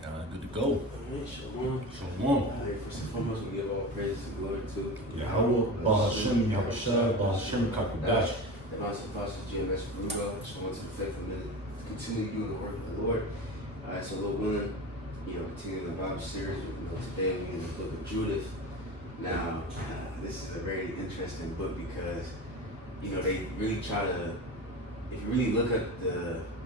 Good to go. Shalom. Shalom. First and foremost, we give all praise and glory to Yahweh, Baal Hashem, Yahushua, Baal Hashem, Kakodash. And also Apostle GMS Col. Just want to the faithful men to continue doing the work of the Lord. So Lord willing, continue the Bible series. Today we're in the book of Judith. Now, this is a very interesting book because, they really try to, if you really look at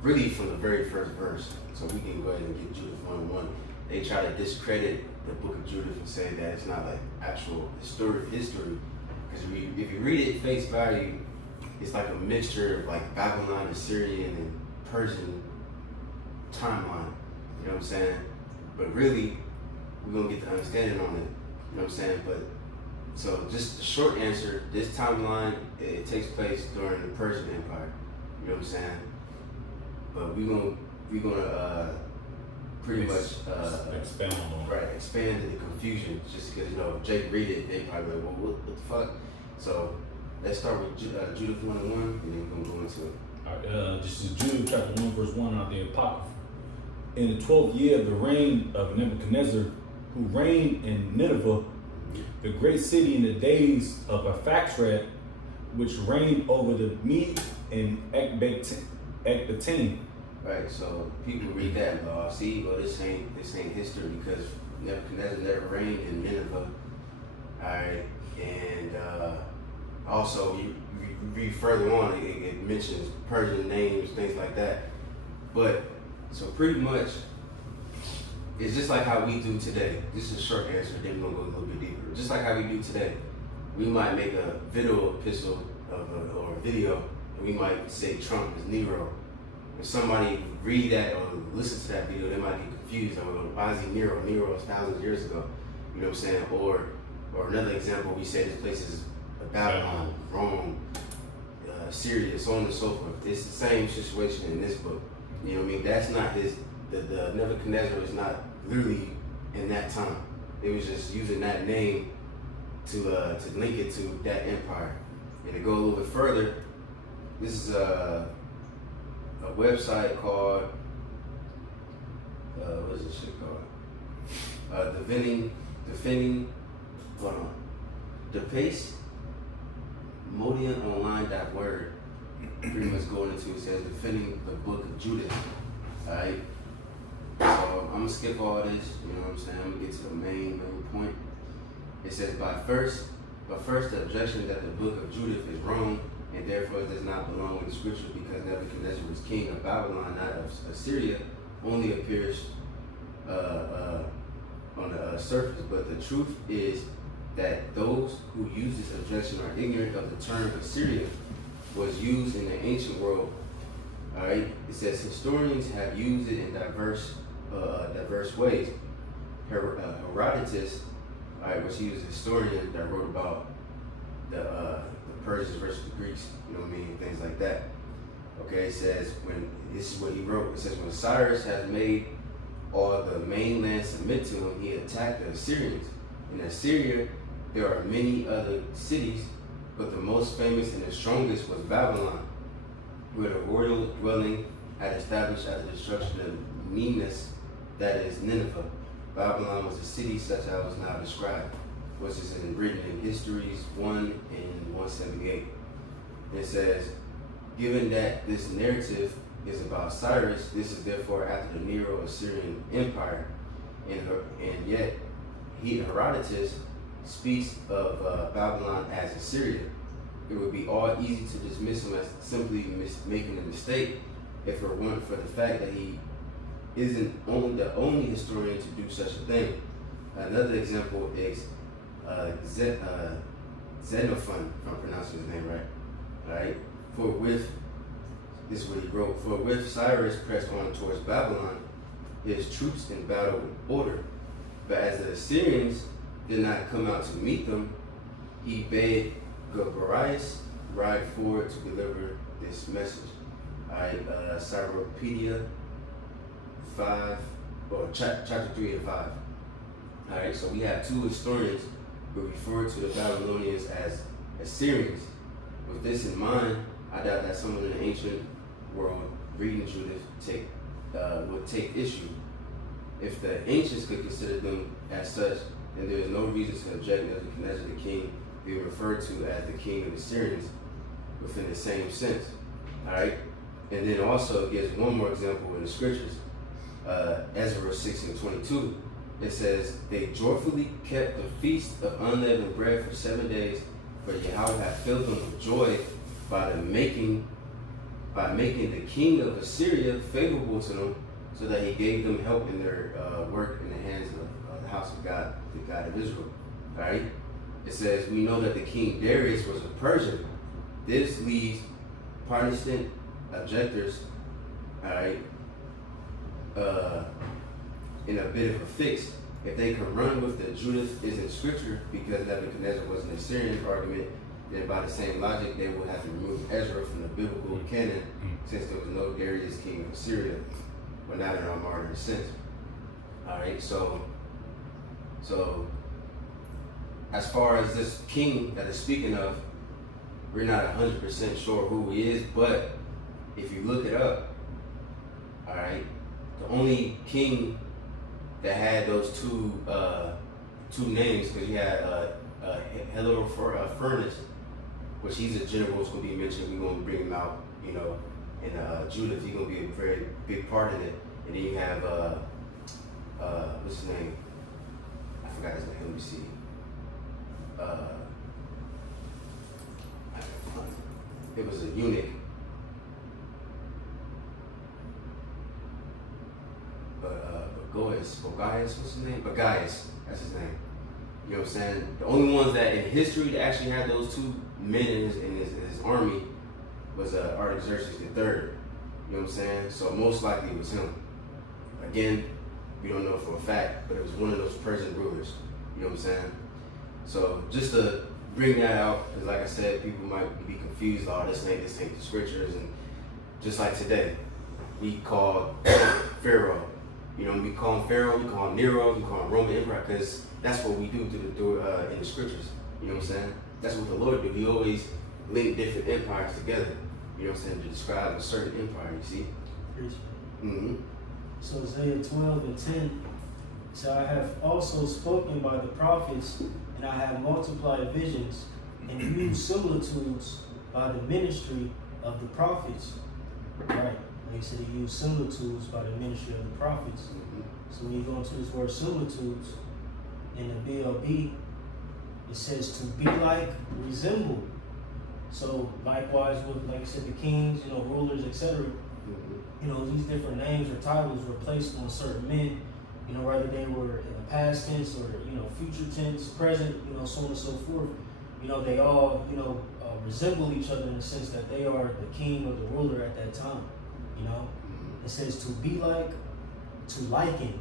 really from the very first verse, so we can go ahead and get Judith 1:1, they try to discredit the book of Judith and say that it's not like actual history. Because if you read it face value, it's like a mixture of like Babylon, Assyrian, and Persian timeline. You know what I'm saying? But really, we're going to get the understanding on it. You know what I'm saying? But so just the short answer, this timeline, it takes place during the Persian Empire. You know what I'm saying? But we're gonna pretty much expand on expand the confusion. Just because if Jake read it, they probably like, well, what the fuck? So let's start with Judith 1:1, and then we're gonna go into it. All right, this is Judith chapter 1 verse 1 out the Apocrypha. In the 12th year of the reign of Nebuchadnezzar, who reigned in Nineveh, the great city in the days of Arphaxad, which reigned over the Medes and Ecbatane. Right, so people read that and go, see, well, this ain't history because Nebuchadnezzar never reigned in Nineveh. Alright, and also you read further on, it mentions Persian names, things like that. But so pretty much it's just like how we do today. This is a short answer, then we're gonna go a little bit deeper. Just like how we do today. We might make a video epistle or a video, and we might say Trump is Nero. If somebody read that or listen to that video, they might get confused. Why is he Nero? Nero was thousands of years ago. You know what I'm saying? Or another example, we say this place is Babylon, Rome, Syria, so on and so forth. It's the same situation in this book. You know what I mean? That's not the Nebuchadnezzar is not literally in that time. It was just using that name to link it to that empire. And to go a little bit further, this is a website called, what is this shit called? The Pace Modiononline.word pretty much going into, it says defending the book of Judith. Alright? So I'm gonna skip all this, you know what I'm saying? I'm gonna get to the main point. It says, first the objection that the book of Judith is wrong and therefore it does not belong in the scripture because Nebuchadnezzar was king of Babylon, not of Assyria, only appears on the surface. But the truth is that those who use this objection are ignorant of the term Assyria was used in the ancient world. All right, it says historians have used it in diverse ways. Herodotus, all right, which he was a historian that wrote about the Persians versus the Greeks, you know what I mean, things like that. Okay, it says this is what he wrote. It says when Cyrus has made all the mainland submit to him, he attacked the Assyrians. In Assyria, there are many other cities, but the most famous and the strongest was Babylon, where the royal dwelling had established after the destruction of Nemus, that is Nineveh. Babylon was a city such as was now described, which is written in Histories 1 and 178. It says, given that this narrative is about Cyrus, this is therefore after the Neo-Assyrian Empire, and yet Herodotus speaks of Babylon as Assyria. It would be all easy to dismiss him as simply making a mistake if it weren't for the fact that he isn't the only historian to do such a thing. Another example is Xenophon, if I'm pronouncing his name right. Alright? This is what he wrote. For with Cyrus pressed on towards Babylon, his troops in battle in order. But as the Assyrians did not come out to meet them, he bade Gabarias ride forward to deliver this message. Alright, Cyropedia 5, or chapter 3 and 5. Alright, so we have two historians who refer to the Babylonians as Assyrians. With this in mind, I doubt that someone in the ancient world reading Judith would take issue. If the ancients could consider them as such, then there is no reason to object Nebuchadnezzar the king being referred to as the king of the Syrians within the same sense. Alright? And then also it gives one more example in the scriptures. Ezra 16:22. It says, they joyfully kept the feast of unleavened bread for 7 days, for Yahweh had filled them with joy by making the king of Assyria favorable to them, so that he gave them help in their work in the hands of the house of God, the God of Israel. All right? It says, we know that the king Darius was a Persian. This leaves Protestant objectors, all right, in a bit of a fix. If they can run with the Judith is in scripture because Nebuchadnezzar was an Assyrian argument, then by the same logic, they would have to remove Ezra from the biblical canon since there was no Darius king of Assyria. But now in our modern sense. Alright, so as far as this king that is speaking of, we're not 100% sure who he is, but if you look it up, alright, the only king that had those two names, because you had Holofernes, which he's a general who's going to be mentioned. We're going to bring him out, you know, and Judith, he's going to be a very big part in it. And then you have, what's his name? I forgot his name. Let me see. It was a eunuch. Bogaius, what's his name? Bogaius, that's his name. You know what I'm saying? The only ones that in history that actually had those two men in his army was Artaxerxes III. You know what I'm saying? So most likely it was him. Again, we don't know for a fact, but it was one of those Persian rulers. You know what I'm saying? So just to bring that out, because like I said, people might be confused. Oh, this ain't the scriptures, and just like today, we call Pharaoh. You know, we call him Pharaoh, we call him Nero, we call him Roman Empire, because that's what we do in the scriptures. You know what I'm saying? That's what the Lord do. He always link different empires together. You know what I'm saying? To describe a certain empire, you see? Mm-hmm. So Isaiah 12:10. So I have also spoken by the prophets, and I have multiplied visions, and used similitudes by the ministry of the prophets. Right. Like he said, he used similitudes by the ministry of the prophets. Mm-hmm. So when you go into this word similitudes, in the BLB, it says to be like, resemble. So likewise with, like I said, the kings, you know, rulers, etc. Mm-hmm. You know, these different names or titles were placed on certain men, you know, whether they were in the past tense or, you know, future tense, present, you know, so on and so forth. You know, they all, you know, resemble each other in the sense that they are the king or the ruler at that time. You know, it says to be like, to liken,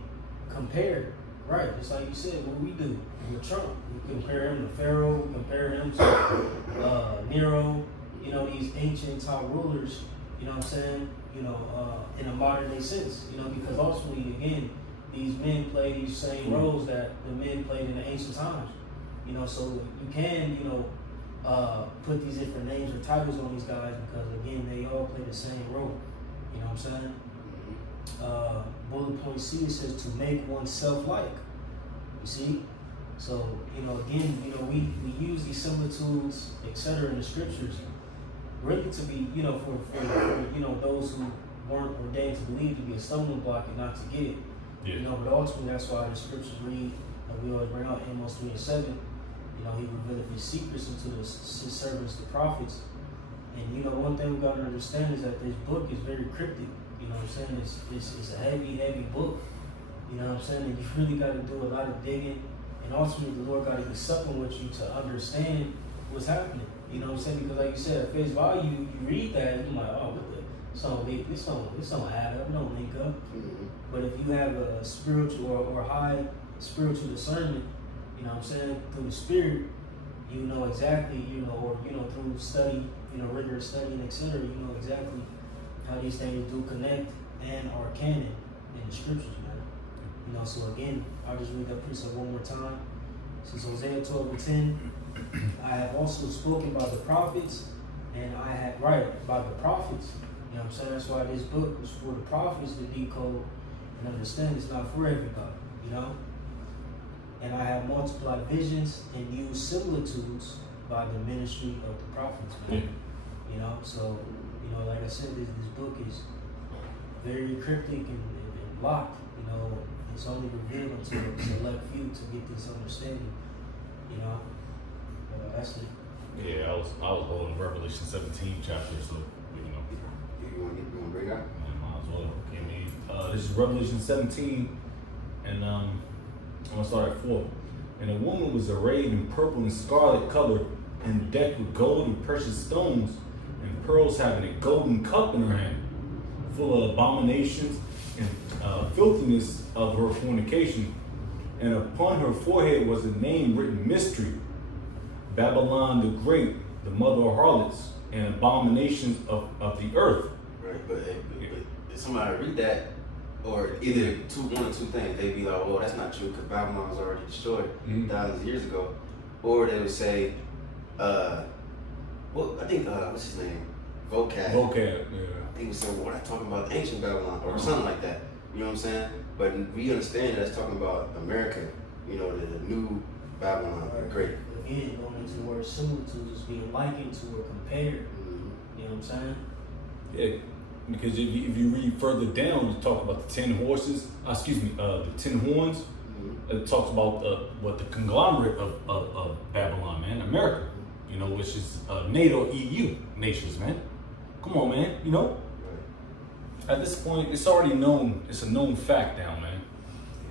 compare. Right, just like you said, what we do with Trump. We compare him to Pharaoh, we compare him to Nero, you know, these ancient top rulers, you know what I'm saying? You know, in a modern day sense, you know, because ultimately, again, these men play these same roles that the men played in the ancient times. You know, so you can, you know, put these different names or titles on these guys because, again, they all play the same role. You know what I'm saying? Bullet point C, it says to make oneself like. You see? So, you know, again, you know, we use these similitudes, etc. in the scriptures really to be, you know, for you know, those who weren't ordained to believe to be a stumbling block and not to get it. Yeah. You know, but ultimately that's why the scriptures read, we always bring out Amos 3:7, you know, he revealed his secrets unto his servants, the prophets. And, you know, one thing we got to understand is that this book is very cryptic. You know what I'm saying? It's a heavy, heavy book. You know what I'm saying? And you really got to do a lot of digging. And ultimately, the Lord got to be supple with you to understand what's happening. You know what I'm saying? Because like you said, at face value, you read that and you're like, oh, what the? This don't add up, don't link up. Mm-hmm. But if you have a spiritual or high spiritual discernment, you know what I'm saying, through the Spirit, you know exactly, you know, or, you know, through study, you know, rigorous study and etc., you know exactly how these things do connect and are canon in the scriptures, man. You know, so again, I'll just read that precept one more time. Since Hosea 12:10, I have also spoken by the prophets, and I had, right, by the prophets. You know what I'm saying? That's why this book was for the prophets to decode and understand it's not for everybody, you know. And I have multiplied visions and used similitudes by the ministry of the prophets, man. You know, so, you know, like I said, this book is very cryptic and locked. You know, it's only revealed to a select few to get this understanding. You know, that's it. Yeah, I was holding Revelation 17 chapter, so you know. You want to break out? Yeah, might as well. This is Revelation 17, and I'm gonna start at 4. And a woman was arrayed in purple and scarlet color, and decked with gold and precious stones, and pearls, having a golden cup in her hand, full of abominations and filthiness of her fornication. And upon her forehead was a name written, Mystery, Babylon the Great, the mother of harlots and abominations of the earth. Right, but if somebody read that, or either one or two things, they'd be like, "Oh, that's not true," because Babylon was already destroyed thousands of years ago, or they would say, "Well, I think what's his name, Vocab." Vocab, yeah. I think he was saying, "Well, we're not talking about the ancient Babylon or something like that." You know what I'm saying? But we understand that's talking about America. You know, the new Babylon, great. Again, going into the word similitudes is being likened to or compared. You know what I'm saying? Yeah, because if you read further down, you talk about the 10 horses. The 10 horns. It talks about what the conglomerate of Babylon, man, America. You know, which is NATO, EU nations, man. Come on, man. You know, at this point, it's already known. It's a known fact now, man.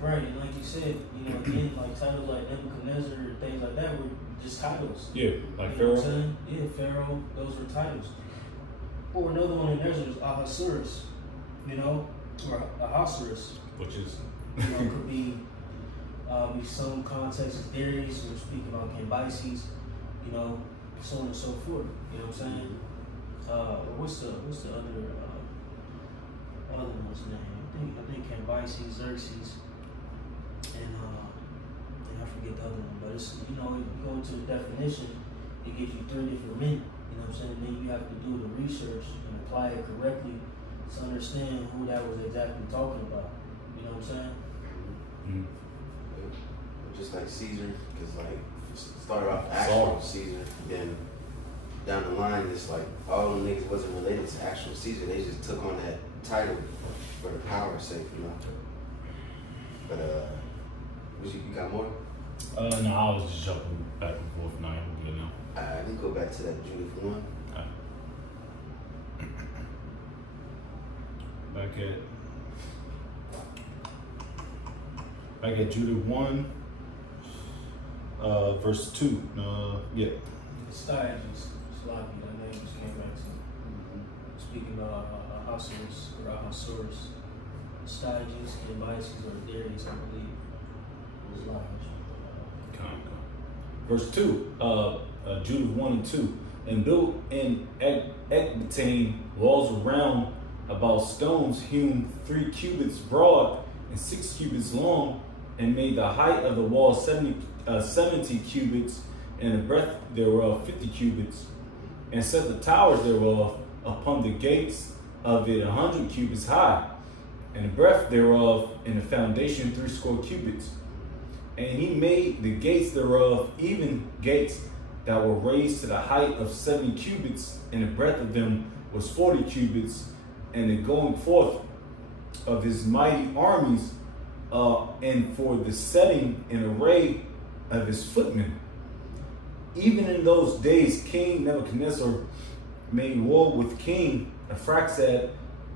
Right, and like you said, you know, again, like titles like Nebuchadnezzar and things like that were just titles. Yeah, like you know Pharaoh. What I'm saying? Yeah, Pharaoh. Those were titles. Or another one in there is Ahasuerus, you know, or Ahasuerus, Which is you know, could be in some contexts Darius, we're speaking about Cambyses, you know, so on and so forth. You know what I'm saying? What's the other one's name? I think Cambyses, Xerxes, and I forget the other one. But it's, you know, you go into the definition, it gives you 3 different men. You know what I'm saying? Then you have to do the research and apply it correctly to understand who that was exactly talking about. You know what I'm saying? Just like Caesar, because like started off actual Caesar, then down the line it's like all them niggas wasn't related to actual Caesar. They just took on that title for the power's sake, you know. But you got more? no, I was just jumping back and forth. No, I'm good now. I can go back to that Judith 1. Back at Judith 1, verse 2. Yeah. Styges, Sloppy, that name just came back to me. Speaking of Ahasuerus or Ahasuerus, Styges, Cambyses, or Darius, I believe, was large. Verse 2, Judith 1 and 2. And built in Ecbatane walls around about stones hewn 3 cubits broad and 6 cubits long, and made the height of the wall 70 cubits, and the breadth thereof 50 cubits, and set the towers thereof upon the gates of it 100 cubits high, and the breadth thereof in the foundation 60 cubits. And he made the gates thereof even gates that were raised to the height of 70 cubits, and the breadth of them was 40 cubits, and the going forth of his mighty armies, and for the setting and array of his footmen. Even in those days, King Nebuchadnezzar made war with King Arphaxad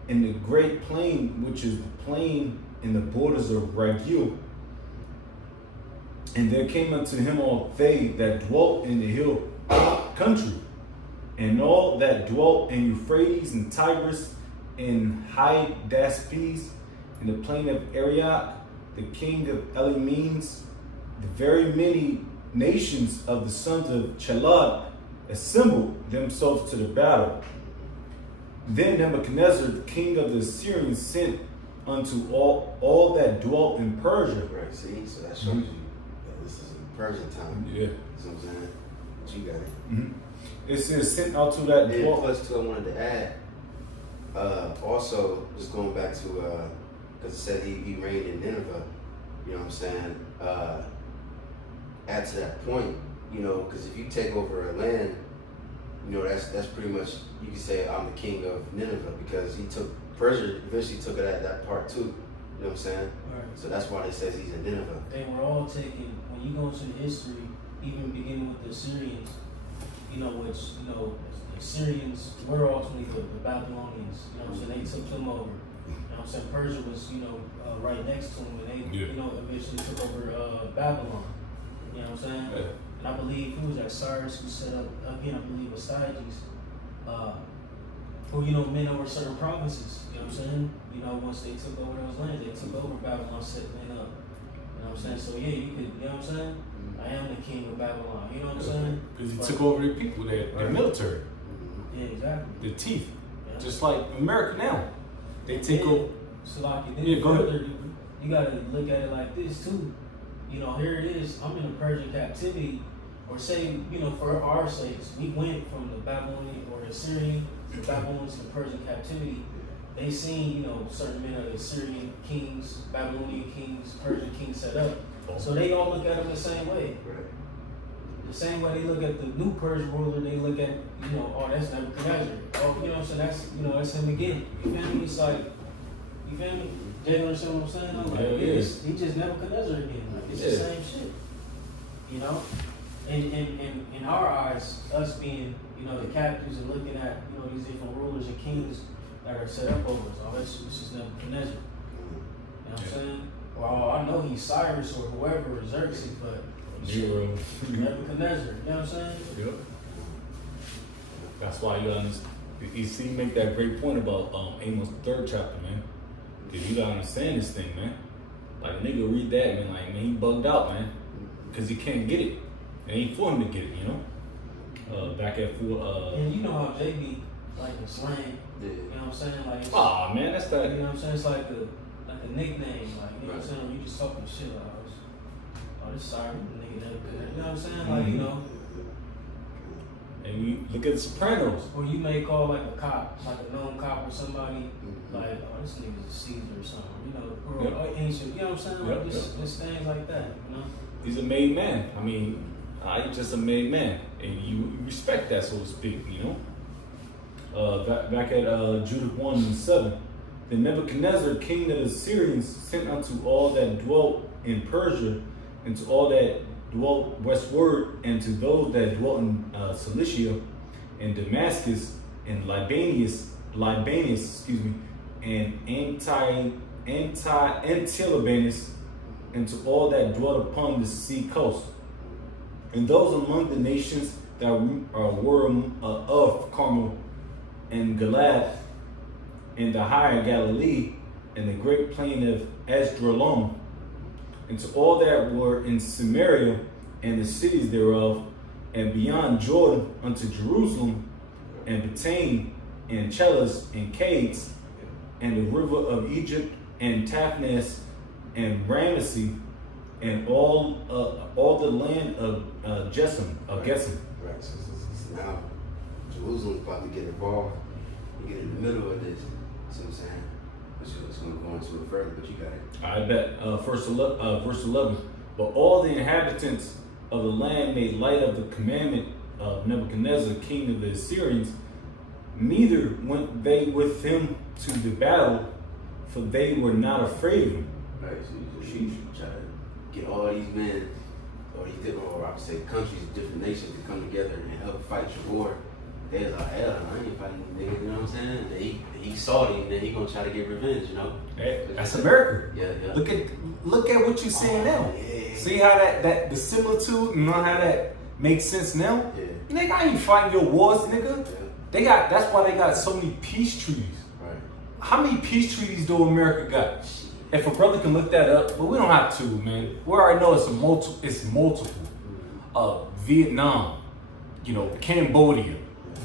in the great plain, which is the plain in the borders of Ragil. And there came unto him all they that dwelt in the hill country, and all that dwelt in Euphrates and Tigris, in Hydaspes, in the plain of Arioch, the king of Elymenes, the very many nations of the sons of Chelad assembled themselves to the battle. Then Nebuchadnezzar, the king of the Assyrians, sent unto all that dwelt in Persia. Right, see? So that shows you that this is in Persian time. Yeah. You know what I'm saying? But you got it. It says sent out to that And dwelt. plus, too, I wanted to add, also, just going back to because it said he reigned in Nineveh. You know what I'm saying? Add to that point, you know, because if you take over a land, you know, that's pretty much, you can say I'm the king of Nineveh, because he took Persia, eventually took it at that part too. You know what I'm saying? Right. So that's why they says he's in Nineveh. They were all taken, when you go into the history, even beginning with the Assyrians, you know, which, you know, the Assyrians were ultimately the Babylonians, you know what I'm saying? They took them over. You know what I'm saying? Persia was, you know, right next to them, and they, you know, eventually took over Babylon. You know what I'm saying? Yeah. And I believe, who was that? Cyrus, who set up, again, I believe it was Astyages, who, you know, men over certain provinces. You know what I'm saying? You know, once they took over those lands, they took over Babylon, set men up. You know what I'm saying? So yeah, you could, you know what I'm saying? I am the king of Babylon. You know what I'm saying? Because he took over the people, the military, Yeah, exactly. the teeth. Yeah. Just like America now. They take over. So like Yeah, go ahead. you gotta look at it like this too. You know, here it is. I'm in a Persian captivity, or say, you know, for our sakes, we went from the Babylonian or the Assyrian, the Babylonians to the Persian captivity. They seen, you know, certain men of the Assyrian kings, Babylonian kings, Persian kings set up. So they all look at them the same way. Right. The same way they look at the new Persian ruler, they look at, you know, oh, that's Nebuchadnezzar. Oh, you know what I'm saying? That's, you know, that's him again. You feel me? It's like, you feel me? Jay, understand what I'm saying? I'm like, Yeah. he just Nebuchadnezzar again. Like, it's the same shit. You know? And in our eyes, us being, you know, the captives and looking at, you know, these different rulers and kings that are set up over us, oh, this is Nebuchadnezzar. You know what I'm saying? Well, I know he's Cyrus or whoever, or Xerxes, but Nero. Nebuchadnezzar, you know what I'm saying? Yep. That's why you understand. You see, make that great point about Amos 3rd chapter, man. Cause you gotta understand this thing, man. Like a nigga read that, man, like, man, he bugged out, man. Cause he can't get it. It ain't for him to get it, you know? Back at And you know how JB, like the slang, Yeah. you know what I'm saying? Like, it's, aw, man, that's that. you know what I'm saying? It's like a nickname, like, you know what I'm saying? You just talking shit, like, oh, this sorry nigga, you know what I'm saying? Like, you know, And you look at the Sopranos. or you may call like a cop, like a known cop or somebody, like, oh, this nigga's a Caesar or something, you know, or Yep. ancient, you know what I'm saying? Like, Yep, just things like that, you know? He's a made man. I mean, he's just a made man, and you respect that, so to speak. You know. Back at Judith 1:7, then Nebuchadnezzar, king of the Syrians, sent unto all that dwelt in Persia, and to all that dwelt westward, and to those that dwelt in Cilicia, and Damascus, and Libanius, and Anti-Libanus, and to all that dwelt upon the sea coast, and those among the nations that were of Carmel and Galaad, and the higher Galilee, and the great plain of Esdraelon, and to all that were in Samaria and the cities thereof, and beyond Jordan unto Jerusalem, and Bethane, and Chelas, and Cades, and the river of Egypt, and Taphnes, and Ramesses, and all the land of Gesem. Right. So now Jerusalem's about to get involved. You get in the middle of this. See what I'm saying? It's going to go into it further, but you got it. I bet. Verse 11. But all the inhabitants of the land made light of the commandment of Nebuchadnezzar, king of the Assyrians. Neither went they with him to the battle, for they were not afraid of him. Right, so you try to get all these men, all these different, or I would say countries, different nations to come together and help fight your war. They was like, hell, I ain't fighting these niggas, you know what I'm saying? And he saw it, and then he gonna try to get revenge, you know? Hey, that's America. Yeah. Look at what you're saying now. Yeah. See how that the similitude, you know how that makes sense now? Yeah. Nigga, I ain't fighting your wars, nigga. Yeah. That's why they got so many peace treaties. Right. How many peace treaties do America got? If a brother can look that up, but we don't have to, man. We already know it's multiple. Vietnam, you know, Cambodia,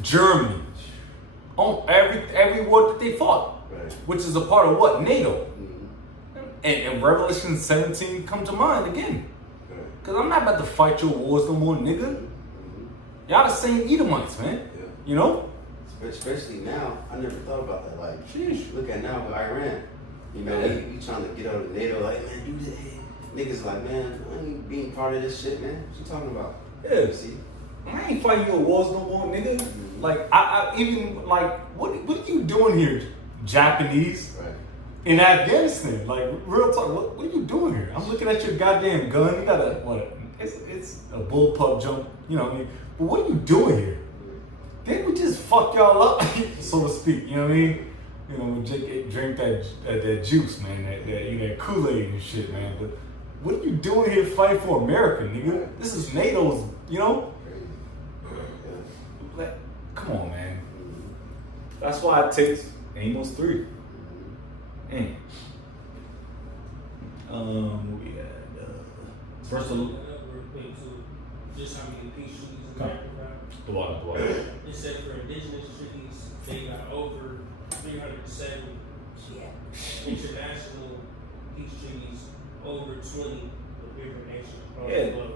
Germany, on every war that they fought, Right. which is a part of what? NATO. Mm-hmm. And Revelation 17 come to mind again. Right. Cause I'm not about to fight your wars no more, nigga. Mm-hmm. Y'all the same Edomites, man. Yeah. You know? Especially now, I never thought about that. Like, Sheesh. look at now with Iran. You know, we trying to get out of NATO, like, man, do this. Niggas like, man, I ain't being part of this shit, man. What you talking about? Yeah. See? I ain't fighting your wars no more, nigga. Mm-hmm. Like, I even, like, what are you doing here, Japanese? Right. In Afghanistan, like, real talk, what are you doing here? I'm looking at your goddamn gun. You got it's a bullpup jump, you know what I mean? But what are you doing here? Didn't we just fuck y'all up, so to speak, you know what I mean? You know, drink that juice, man, that Kool-Aid and shit, man. But what are you doing here fighting for America, nigga? This is NATO's, you know? Like, come on, man. That's why it takes Amos 3. Man. What we had? First of all, just how many peace treaties America got. the water. It said for indigenous treaties, they got over 307. International peace treaties, over 20 with different nations across the globe.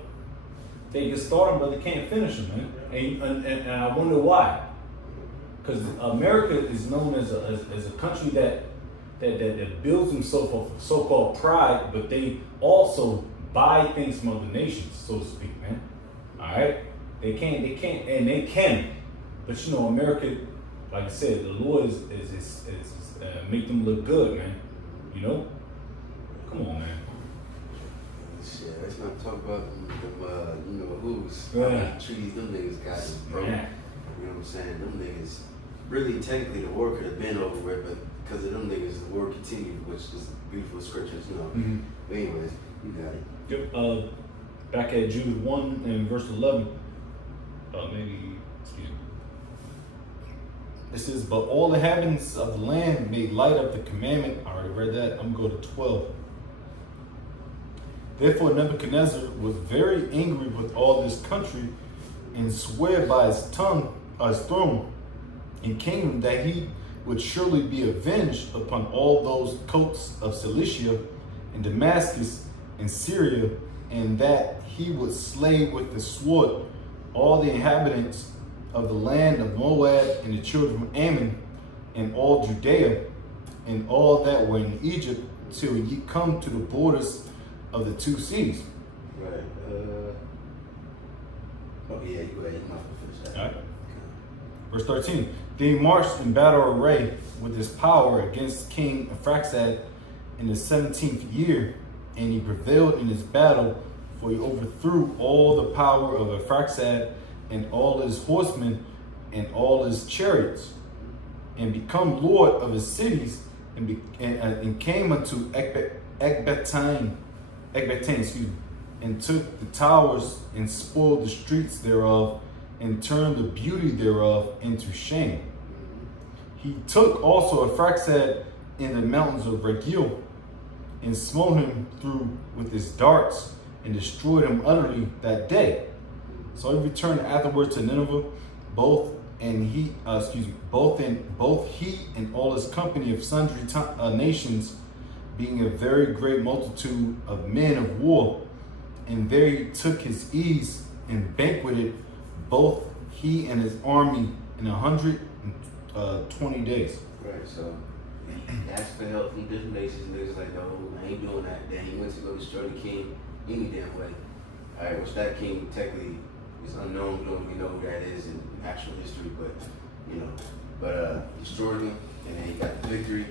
They can start them, but they can't finish them, man. And I wonder why. Because America is known as a country that builds themselves off of so-called pride, but they also buy things from other nations, so to speak, man. All right, they can, but you know, America, like I said, the Lord is make them look good, man. You know, come on, man. Shit, let's not talk about them you know who's treaties them niggas got, bro. Yeah. You know what I'm saying? Them niggas. Really, technically, the war could have been over with, but because of them niggas, the war continued, which is beautiful scriptures, you know. Mm-hmm. But anyways, you got it. Yep. Back at Judith 1 and verse 11. Excuse me. It says, but all the inhabitants of the land made light of the commandment. I already read that. I'm going to go to 12. Therefore Nebuchadnezzar was very angry with all this country and swore by his throne and kingdom that he would surely be avenged upon all those coasts of Cilicia and Damascus and Syria, and that he would slay with the sword all the inhabitants of the land of Moab and the children of Ammon and all Judea and all that were in Egypt till ye come to the borders of the two seas. Right. Oh yeah, you might as well finish that. All right. Verse 13. Then he marched in battle array with his power against King Arphaxad in the 17th year, and he prevailed in his battle, for he overthrew all the power of Arphaxad and all his horsemen and all his chariots, and become lord of his cities, and came unto Ecbatane, and took the towers and spoiled the streets thereof, and turned the beauty thereof into shame. He took also Arphaxad in the mountains of Regil, and smote him through with his darts, and destroyed him utterly that day. So he returned afterwards to Nineveh, both he and all his company of sundry nations, being a very great multitude of men of war. And there he took his ease and banqueted both he and his army in 120 days. Right, so he asked for help from different nations. Niggas like, no, I ain't doing that. Then he went to go destroy the king any damn way. All right, which that king technically is unknown. We don't really know who that is in actual history, but you know, destroyed him, and then he got the victory.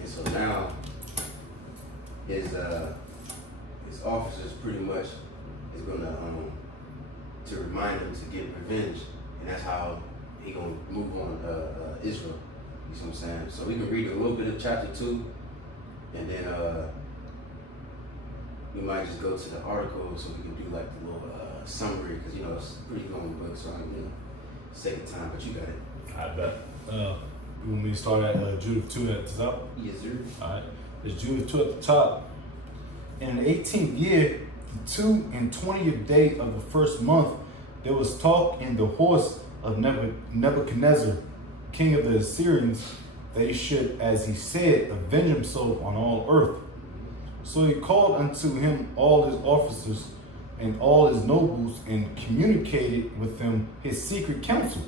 And so now his officers pretty much is gonna to remind him to get revenge, and that's how he gonna move on Israel. You see what I'm saying? So we can read a little bit of chapter 2, and then we might just go to the article so we can do like the little summary, because you know it's a pretty long book, so I'm gonna save the time. But you got it. I bet. You want me to start at Judith 2 at the top? Yes, sir. All right. There's Judith 2 at the top. In the 18th year, the 22nd day of the first month, there was talk in the horse of Nebuchadnezzar, king of the Assyrians, that he should, as he said, avenge himself on all earth. So he called unto him all his officers and all his nobles, and communicated with them his secret counsel,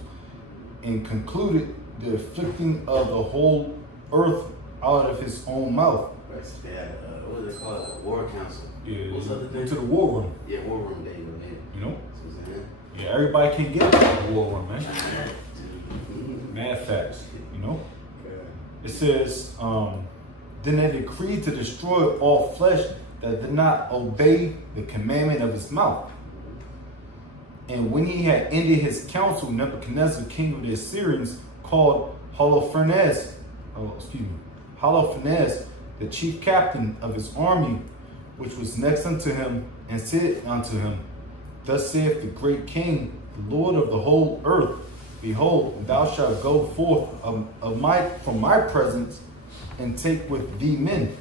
and concluded the afflicting of the whole earth out of his own mouth. Right, so they had what do they call it? A war council. Yeah, What's the other thing? to the war room. Yeah, war room. There you go. Yeah. You know? So I'm saying, Yeah, everybody can get to the war room, man. mhm. Mad facts, you know? Yeah. It says, then they decreed to destroy all flesh that did not obey the commandment of his mouth. And when he had ended his counsel, Nebuchadnezzar, king of the Assyrians, called Holofernes, the chief captain of his army, which was next unto him, and said unto him, Thus saith the great king, the Lord of the whole earth, Behold, thou shalt go forth from my presence, and take with thee men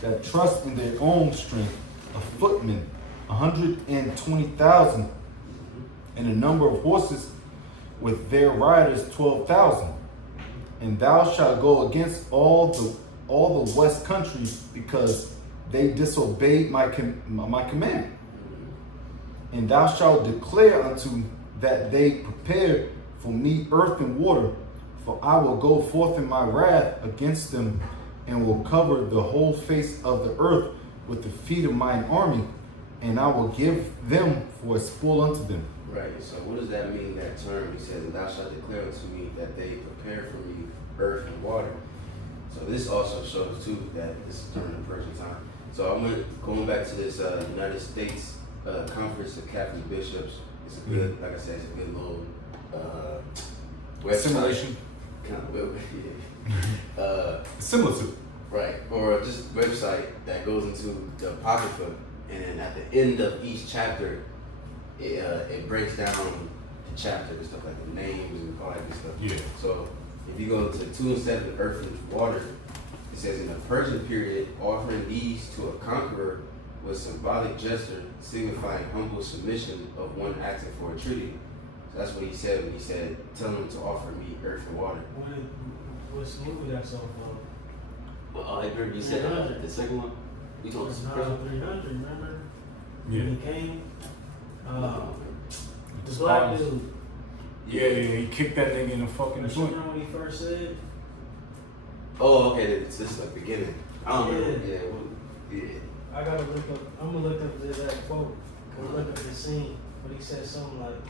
that trust in their own strength, a footman, 120,000, and a number of horses with their riders 12,000. And thou shalt go against all the west countries, because they disobeyed my command. And thou shalt declare unto that they prepare for me earth and water, for I will go forth in my wrath against them, and will cover the whole face of the earth with the feet of mine army, and I will give them for a spoil unto them. Right. So what does that mean? That term? He says, "And thou shalt declare unto me that they prepare for me earth and water." So this also shows too that this is during the Persian time. So going back to this United States Conference of Catholic Bishops. It's a good, like I said, it's a good little website. Simulation. Kind of, yeah. Similar to. Right, or just website that goes into the Apocrypha, and then at the end of each chapter, it breaks down the chapter and stuff like the names and all that good stuff. Yeah. So if you go to 2 instead of the earth and water, it says in the Persian period, offering these to a conqueror was symbolic gesture signifying humble submission of one acting for a treaty. So that's what he said when he said, "Tell them to offer me earth and water." What's movie that's on? I remember you said the second one. We told It's us not first on 300, remember? Yeah. When he came, the Just black pause. dude. Yeah, he kicked that nigga in the fucking You joint. remember when he first said? Oh, okay. This is the beginning. I don't remember. Yeah. Yeah. I gotta look up. I'm gonna look up the exact quote. I'm gonna look up the scene, but he said something like,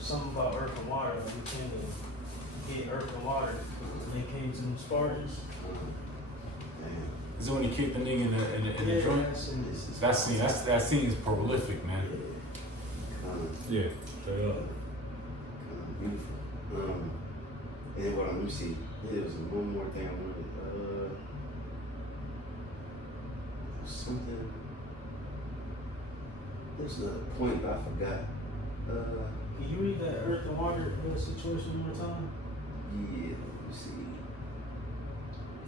something about earth and water. Like he came to get earth and water. When they came to the Spartans. Damn. Is it when he kicked the nigga in the joint? that's in this. That scene is prolific, man. Yeah. Straight up. Beautiful. And what let me see. There was one more thing I wanted. Something. There's another point, but I forgot. Can you read that earth and water situation one more time? Yeah, let me see.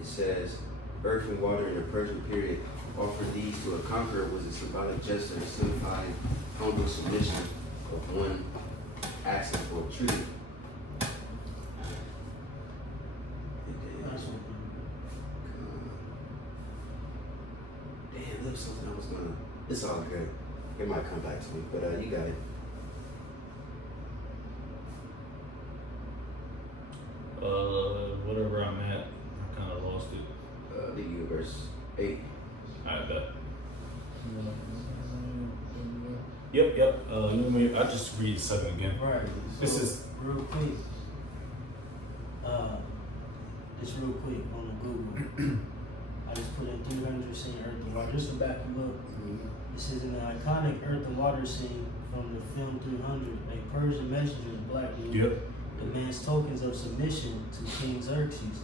It says, "Earth and water in the Persian period offered these to a conqueror was a symbolic gesture signifying humble submission of one asking for a treaty." Nice one. Damn, there was something I was gonna. It's all good. It might come back to me, but you got it. Whatever I'm at, I kind of lost it. The universe 8. I bet. Yep. I just read 7 again. Right. This is real quick. Just real quick on the Google. I just put in 300 scene earth and water. Just to back you up. It says in the iconic earth and water scene from the film 300, a Persian messenger, black dude, demands tokens of submission to King Xerxes.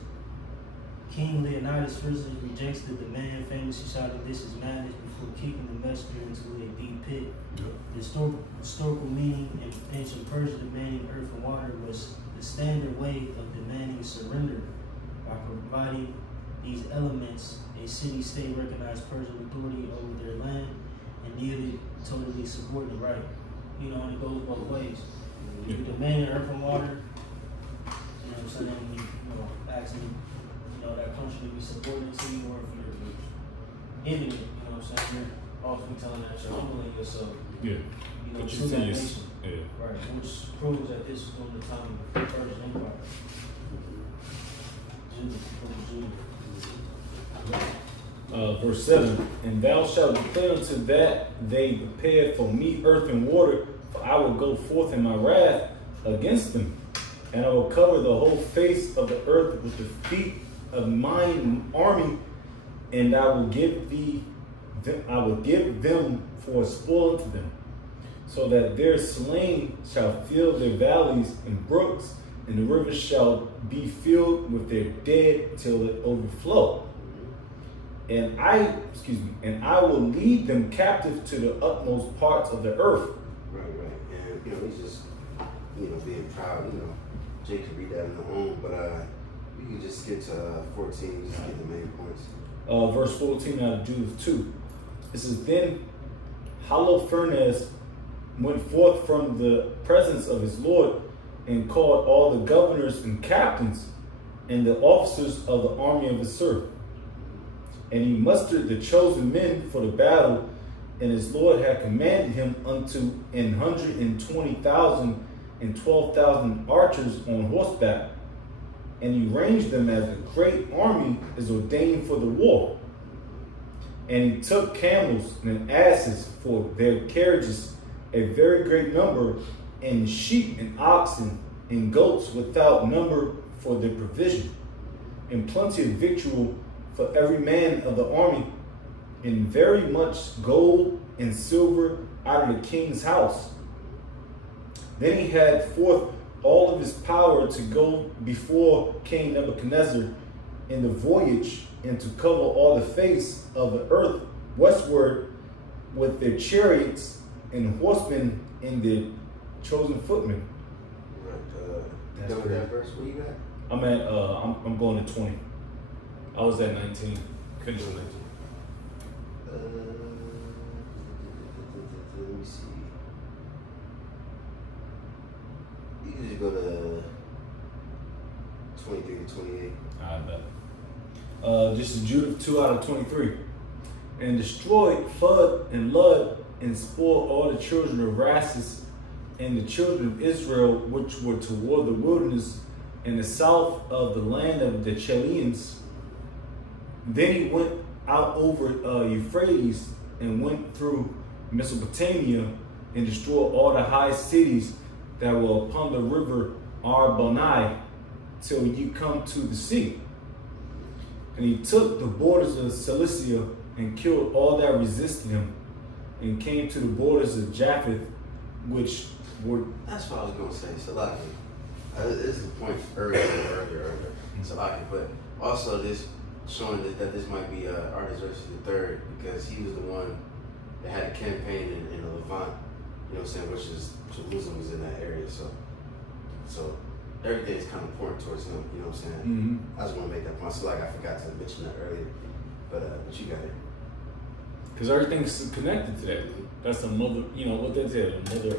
King Leonidas first rejects the demand, famously shouting, "This is madness," before kicking the messenger into a deep pit. The historical meaning in ancient Persia, demanding earth and water was the standard way of demanding surrender. By providing these elements, a city-state recognized Persian authority over their land and yielded totally subordinate right. You know, and it goes both ways. If you're demanding earth and water, you know what I'm saying, you know, asking, you know, that country to be subordinate to you, or if you're giving it, you know what I'm saying, you're often telling that you're humbling yourself, Yeah. you know, But to you that see, nation. yeah. Right, which proves that this was during the time of the Persian Empire. Verse 7, and thou shalt declare unto that they prepared for me earth and water, for I will go forth in my wrath against them, and I will cover the whole face of the earth with the feet of mine army, and I will give them for a spoil unto them, so that their slain shall fill their valleys and brooks, and the rivers shall be filled with their dead till it overflow. And I will lead them captive to the utmost parts of the earth. Right. And he's just being proud. Jake could read that on their own, but we can just skip to 14, just get the main points. Verse 14 out of Judith 2. It says, then Holofernes went forth from the presence of his Lord and called all the governors and captains and the officers of the army of his servant. And he mustered the chosen men for the battle, and his Lord had commanded him unto 120,000 and 12,000 archers on horseback. And he ranged them as a great army is ordained for the war. And he took camels and asses for their carriages, a very great number, and sheep and oxen and goats without number for their provision, and plenty of victual for every man of the army, and very much gold and silver out of the king's house. Then he had forth all of his power to go before King Nebuchadnezzar in the voyage, and to cover all the face of the earth westward with their chariots and horsemen and their chosen footmen. Right. Go to that verse. Where you at? I'm going to 20. I was at 19. Finished 19. Let me see. You can just go to 23 to 28. I bet. This is Judith 2 out of 23. And destroyed Phud and Lud, and spoiled all the children of Rassus and the children of Israel, which were toward the wilderness in the south of the land of the Chaldeans. Then he went out over Euphrates and went through Mesopotamia and destroyed all the high cities that were upon the river Arbonai till you come to the sea. And he took the borders of Cilicia and killed all that resisted him, and came to the borders of Japheth, which were... That's what I was going to say, Salaki. This is a point earlier. Salaki, but also this showing that this might be Artaxerxes III, because he was the one that had a campaign in the Levant, which is Jerusalem is in that area. So everything's kind of pointing towards him. You know what I'm saying? Mm-hmm. I just want to make that point. So I forgot to mention that earlier, but you got it. Because everything's connected to that. That's the mother. What they said. The mother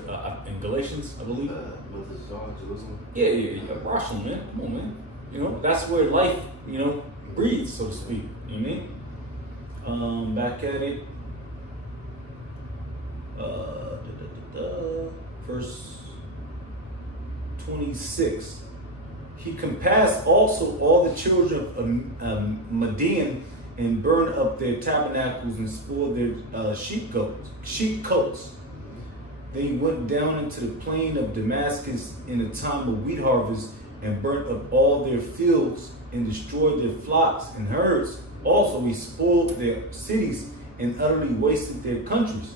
in Galatians, I believe. Mother's all Jerusalem. Yeah. Russian, man. Come on, man. That's where life, breathes, so to speak. You know what I mean? Back at it. Verse 26. He compassed also all the children of Midian, and burned up their tabernacles and spoiled their sheepcotes. Then he went down into the plain of Damascus in the time of wheat harvest, and burnt up all their fields and destroyed their flocks and herds. Also he spoiled their cities and utterly wasted their countries,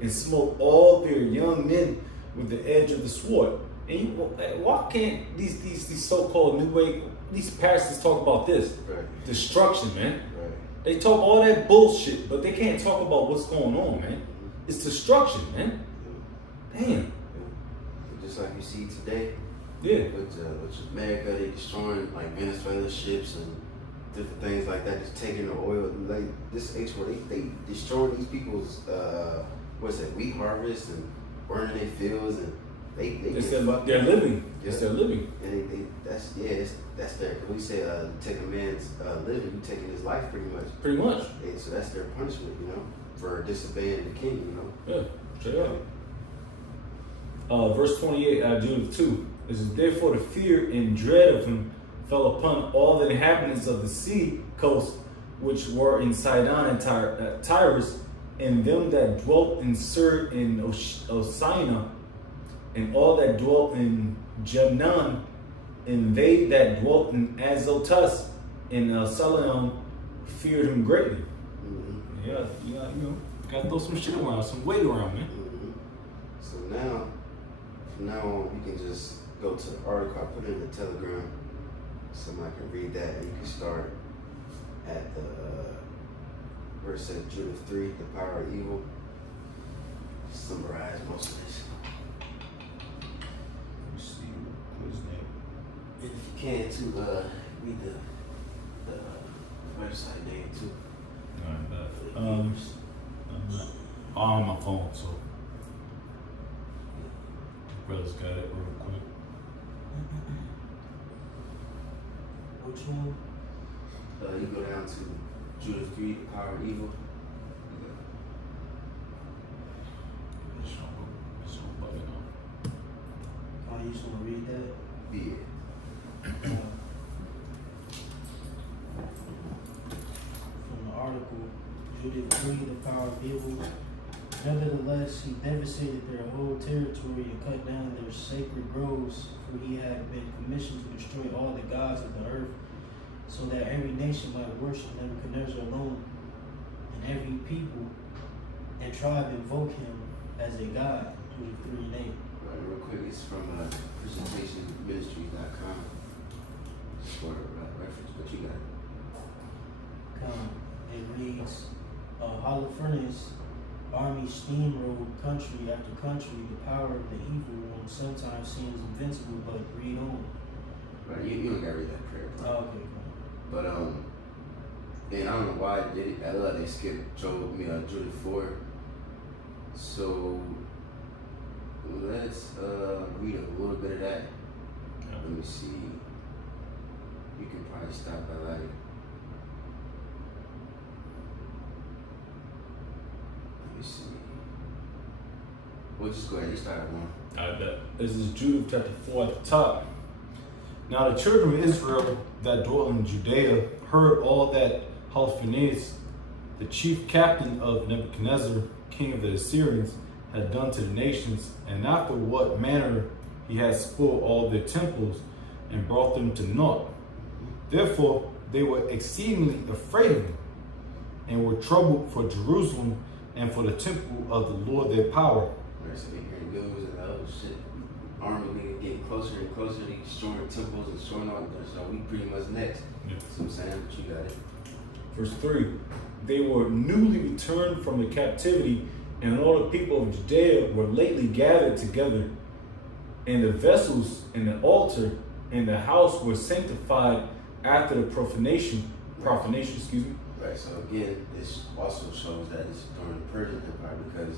and smote all their young men with the edge of the sword. And why can't these so-called new wave, these pastors talk about this? Right. Destruction, man. Right. They talk all that bullshit, but they can't talk about what's going on, man. It's destruction, man. Damn. Yeah. Just like you see today. Yeah. With America, they destroying like Venezuela ships and different things like that, just taking the oil. Like this H4, they destroying these people's wheat harvest and burning their fields, and they're living. Yeah. It's their living. And that's their. When we say take a man's living, you taking his life pretty much. Pretty much. And so that's their punishment, for disobeying the king, Yeah. Straight up. Verse 28 out of Judith 2. It says, therefore the fear and dread of him, fell upon all the inhabitants of the sea coast, which were in Sidon and Tyrus, and them that dwelt in Sir and Osina, and all that dwelt in Jebnan, and they that dwelt in Azotus and Salam feared him greatly. Mm-hmm. Yeah, gotta throw some shit around, some weight around, man. Mm-hmm. So now, from now on, you can just go to the article I put in the Telegram. Somebody can read that, and you can start at the where it says Judith 3, the power of evil. Summarize most of this. Let me see what his name. And if you can, to read the website name too. Alright, I'm on my phone, so brothers got it real quick. Which one? You go down to Judith 3, the power of evil. It's so bugging out. Oh, you just want to read that? Yeah. From the article, Judith 3, the power of evil. Nevertheless, he devastated their whole territory and cut down their sacred groves, for he had been commissioned to destroy all the gods of the earth, so that every nation might worship Nebuchadnezzar alone, and every people and tribe invoke him as a god. Judith 3 and 8. Right, real quick, it's from presentationministry.com. For reference, but you got it. It reads, Holofernes, army steamrolled country after country, the power of the evil one sometimes seems invincible, but read on. Right, you don't gotta read that prayer. Bro. Oh, okay, But and I don't know why they skipped Judith 4. So let's read a little bit of that. Yeah. Let me see. You can probably stop by like. Let me see. We'll just go ahead. You start at 1. I bet. This is Judith chapter 4 at the top. Now the children of Israel that dwelt in Judea heard all that Holofernes, the chief captain of Nebuchadnezzar, king of the Assyrians, had done to the nations, and after what manner he had spoiled all their temples and brought them to naught. Therefore they were exceedingly afraid of him, and were troubled for Jerusalem and for the temple of the Lord their power. Right, so they hearing news and oh shit, army getting closer and closer, they destroying temples and destroying all that. So we pretty much next. Yeah. So I'm saying, but you got it. Verse 3, they were newly returned from the captivity, and all the people of Judea were lately gathered together, and the vessels and the altar and the house were sanctified after the profanation, excuse me. Right, so again, this also shows that it's during the Persian Empire, because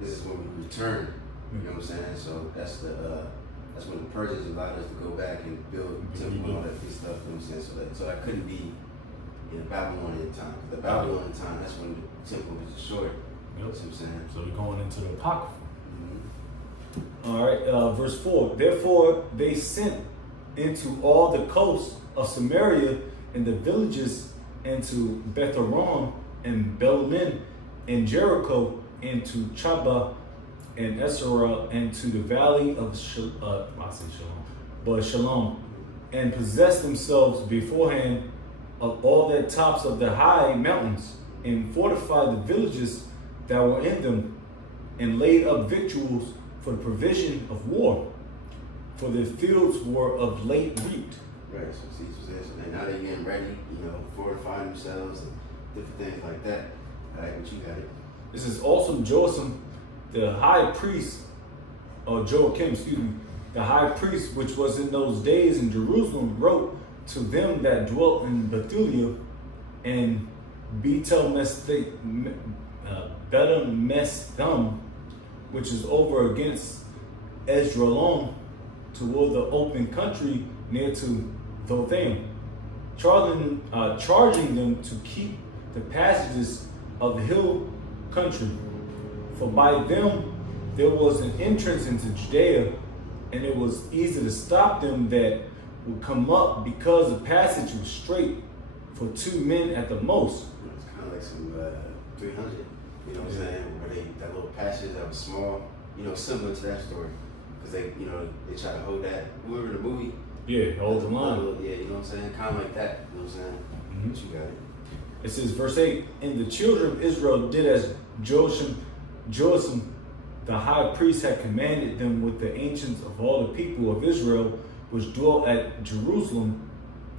this is when we return. You know what I'm saying? So that's when the Persians allowed us to go back and build temple and all that good stuff. You know what I'm saying? So that couldn't be in Babylonian time. The Babylonian time, that's when the temple was destroyed. You know what I'm saying? So we're going into the Apocrypha. Mm-hmm. All right, verse 4. Therefore they sent into all the coasts of Samaria and the villages, and to Beth-horon and Belamin and Jericho, and to Chaba and Esarah, and to the valley of Shalom, and possessed themselves beforehand of all the tops of the high mountains, and fortified the villages that were in them, and laid up victuals for the provision of war, for the fields were of late reaped. Right, so see, so now they're getting ready, fortifying themselves and different things like that. All right, but you got it. This is also Joachim, the high priest, or Joachim, excuse me, the high priest, which was in those days in Jerusalem, wrote to them that dwelt in Bethulia and Betamestham, which is over against Esdraelon, toward the open country near to Dothaim, charging them to keep the passages of the hill country, for by them there was an entrance into Judea, and it was easy to stop them that would come up because the passage was straight for 2 men at the most. It's kind of like some 300, you know what I'm saying? Where that little passage that was small, you know, similar to that story. Because they, you know, they try to hold that. Remember the movie? Yeah, hold the line. Yeah, you know what I'm saying? Kind of like that, you know what I'm saying? Mhm. But you got it. It says, verse 8, and the children of Israel did as Joachim, the high priest, had commanded them with the ancients of all the people of Israel, which dwelt at Jerusalem.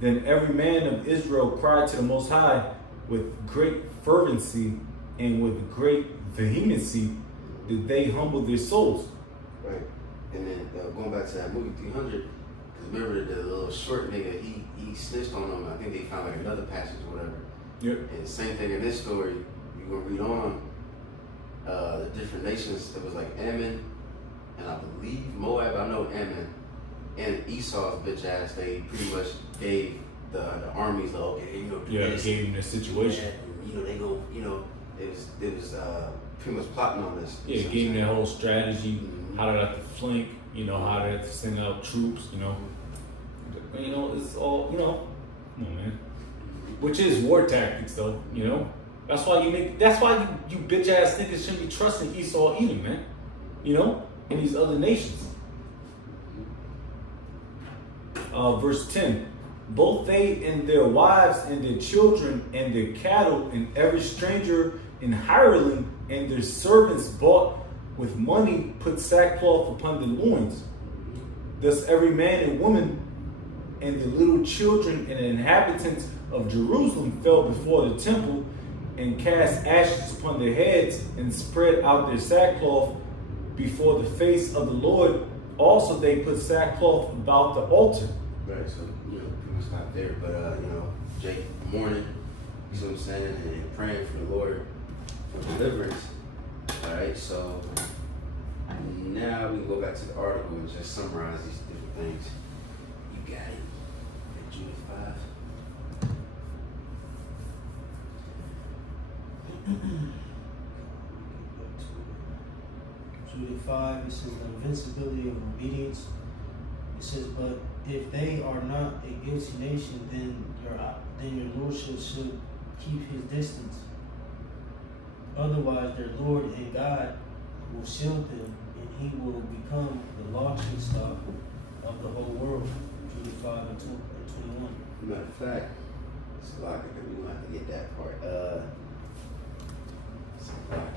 Then every man of Israel cried to the Most High with great fervency and with great vehemency did they humble their souls. Right. And then going back to that movie 300, because remember the little short nigga, he snitched on them. I think they found like another passage or whatever. Yep. And the same thing in this story, you gonna read on the different nations. It was like Ammon, and I believe Moab. I know Ammon and Esau's bitch ass. They pretty much gave the armies the okay, you know, Yeah, gave them the situation. Yeah, you know, they go, you know, it was pretty much plotting on this. Yeah, gave them that whole strategy, Mhm. how to have to flank, you know, how to have to send out troops, you know. But, you know, it's all, you know, come on, man. Which is war tactics, though, you know. That's why you bitch ass niggas shouldn't be trusting Esau either, man. You know, and these other nations. Verse 10, both they and their wives and their children and their cattle and every stranger and hireling and their servants bought with money put sackcloth upon their loins. Thus every man and woman and the little children and the inhabitants of Jerusalem fell before the temple and cast ashes upon their heads and spread out their sackcloth before the face of the Lord. Also they put sackcloth about the altar. Right, so, you know, pretty much not there, but, you know, Jake mourning, you know what I'm saying, and praying for the Lord for deliverance. All right, so now we can go back to the article and just summarize these different things. You got it. Judith 5. Judith 5, it says the invincibility of obedience. It says, but if they are not a guilty nation, then your lordship should keep his distance. Otherwise, their Lord and God will shield them, and he will become the laughing stock of the whole world. Judith 5 and 21. Matter of fact, it's a lot because we don't have to get that part. It's a lot.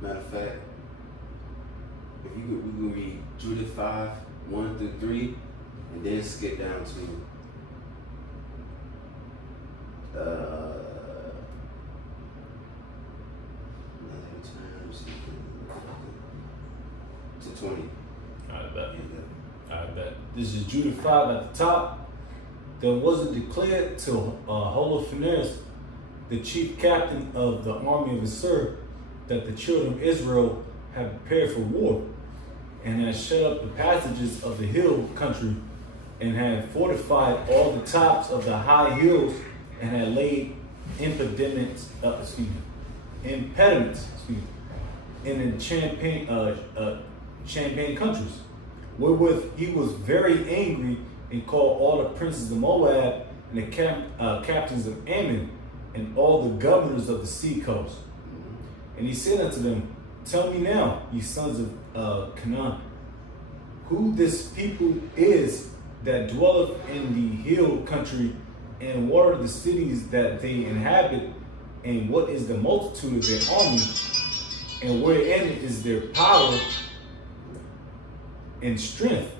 Matter of fact, if you could, we could read Judith 5, 1 through 3, and then skip down to 20. I bet. This is Judith 5 at the top. Then was it declared to Holofernes, the chief captain of the army of Assur, that the children of Israel had prepared for war, and had shut up the passages of the hill country, and had fortified all the tops of the high hills, and had laid impediments in the Champagne countries, wherewith he was very angry, and called all the princes of Moab and the captains of Ammon and all the governors of the sea coast. And he said unto them, tell me now, ye sons of Canaan, who this people is that dwelleth in the hill country, and what are the cities that they inhabit, and what is the multitude of their army, and wherein is their power and strength,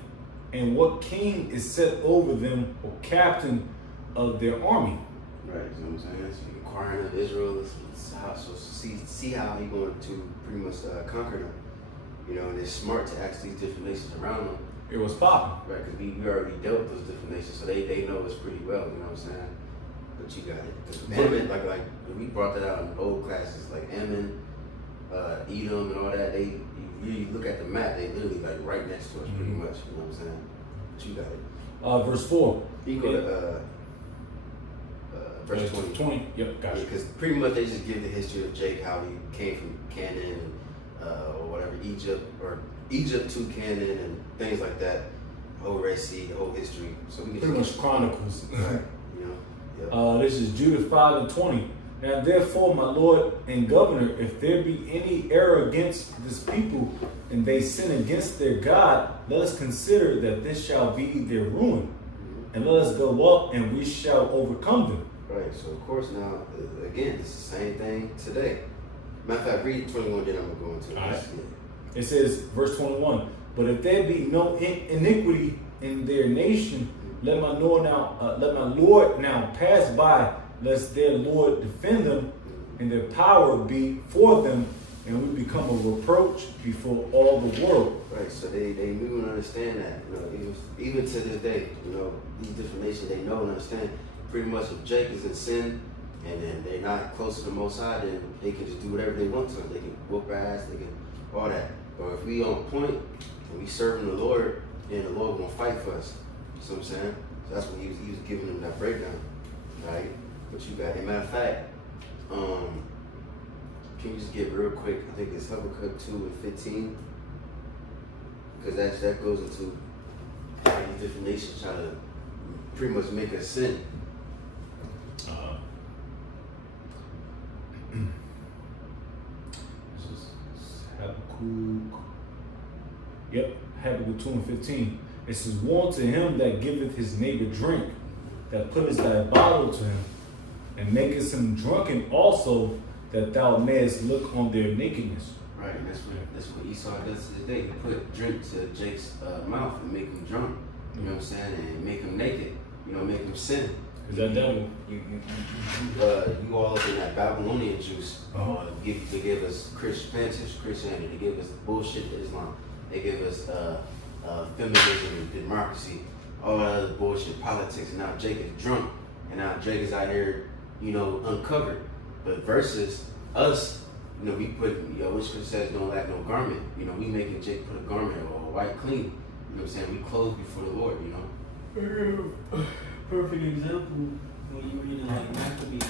and what king is set over them, or captain of their army? Right, you know what I'm saying? So inquiring of Israel, so see how he going to pretty much conquer them. You know, and it's smart to ask these different nations around them. It was popping. Right, because we already dealt with those different nations, so they know us pretty well, you know what I'm saying? But you got it. Because Ammon, like we brought that out in old classes, like Ammon, Edom and all that, you really look at the map, they literally like right next to us pretty much, you know what I'm saying? But you got it. Verse 4. You go to verse 20. Yep, gotcha. Because pretty much they just give the history of Jake, how he came from Canaan, or whatever, Egypt, or Egypt to Canaan and things like that. The whole Red Sea, the whole history. So we can Pretty much Chronicles. Right. You know. Yep. This is Judith 5:20. Now therefore, my Lord and Governor, if there be any error against this people, and they sin against their God, let us consider that this shall be their ruin. And let us go up, and we shall overcome them. Right. So of course now, again, it's the same thing today. Matter of fact, read 21, then I'm gonna go into it. All right. It says, verse 21. But if there be no iniquity in their nation, let my Lord now pass by, lest their Lord defend them, and their power be for them, and we become a reproach before all the world. Right, so they knew and understand that. You know, even to this day, you know, these different nations, they know and understand pretty much if Jake is in sin and then they're not close to the Most High, then they can just do whatever they want to. They can whoop our ass, they can all that. But if we on point and we serving the Lord, then the Lord gonna fight for us. You see what I'm saying? So that's what he was giving them that breakdown. Right? What you got? As a matter of fact, can you just get real quick? I think it's Habakkuk 2:15. Because that goes into how these different nations try to pretty much make us sin. This is Habakkuk. Yep, Habakkuk 2:15. It says, woe to him that giveth his neighbor drink, that putteth thy bottle to him, and makest him drunken also, that thou mayest look on their nakedness. Right, and that's what Esau does to this day. He put drink to Jake's mouth and make him drunk. You know what I'm saying? And make him naked. You know, make him sin. Is that devil? You all up in that Babylonian juice. They give us Christianity. They give us bullshit Islam. They give us feminism and democracy. All that other bullshit politics. And now Jake is drunk. And now Jake is out here, you know, uncovered. But versus us, you know, we put, which scripture says don't lack no garment. You know, we making Jake put a garment or a white clean. You know what I'm saying? We clothe before the Lord, you know. Perfect example when you read like Maccabees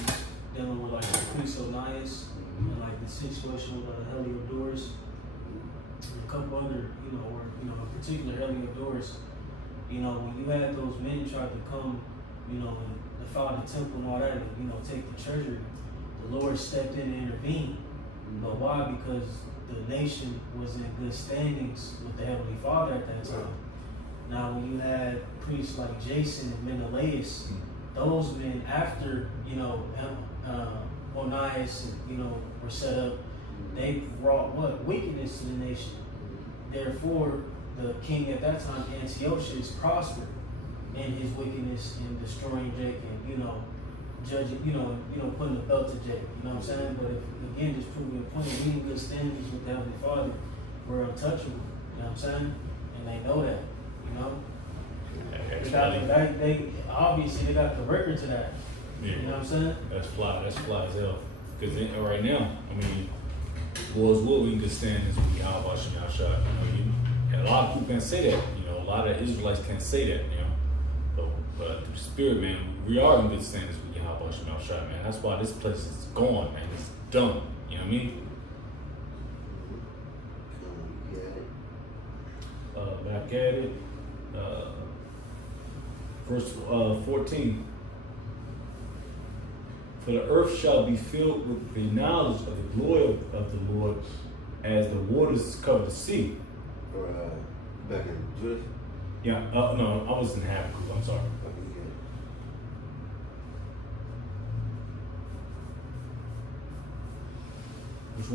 dealing with like the priest Onias and like the situation with Heliodorus and a couple other, in particular Heliodorus. You know, when you had those men try to come, and defile the temple and all that, and, take the treasury, the Lord stepped in and intervened. But why? Because the nation was in good standings with the Heavenly Father at that time. Now, when you had priests like Jason and Menelaus, those men after, Onias, were set up, they brought what? Wickedness to the nation. Therefore, the king at that time, Antiochus, prospered in his wickedness in destroying Jake and, judging, putting the belt to Jake. You know what I'm saying? But if, again, just proving a point, we in good standings with the Heavenly Father, we're untouchable. You know what I'm saying? And they know that. They obviously they got the record to that. Yeah. You know what I'm saying? That's fly as hell. Because right now, boys will in good standings with Yahweh Shem Yahshua. And a lot of people can't say that. A lot of Israelites can't say that. But through the Spirit, man, we are in good standings with Yahweh Shem Yahshua, man. That's why this place is gone, man. It's done. You know what I mean? Back at it. Verse 14. For the earth shall be filled with the knowledge of the glory of the Lord, as the waters cover the sea. Or back in Judith? Yeah. No, I was in Habakkuk. I'm sorry. Which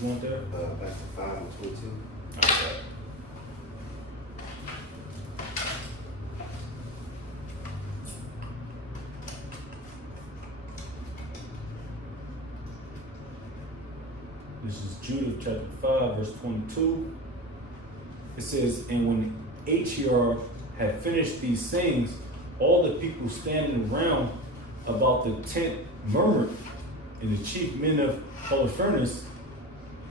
one there? Back to 5:22. Okay. This is Judith chapter 5, verse 22. It says, and when H.R. had finished these things, all the people standing around about the tent murmured, and the chief men of Holofernes,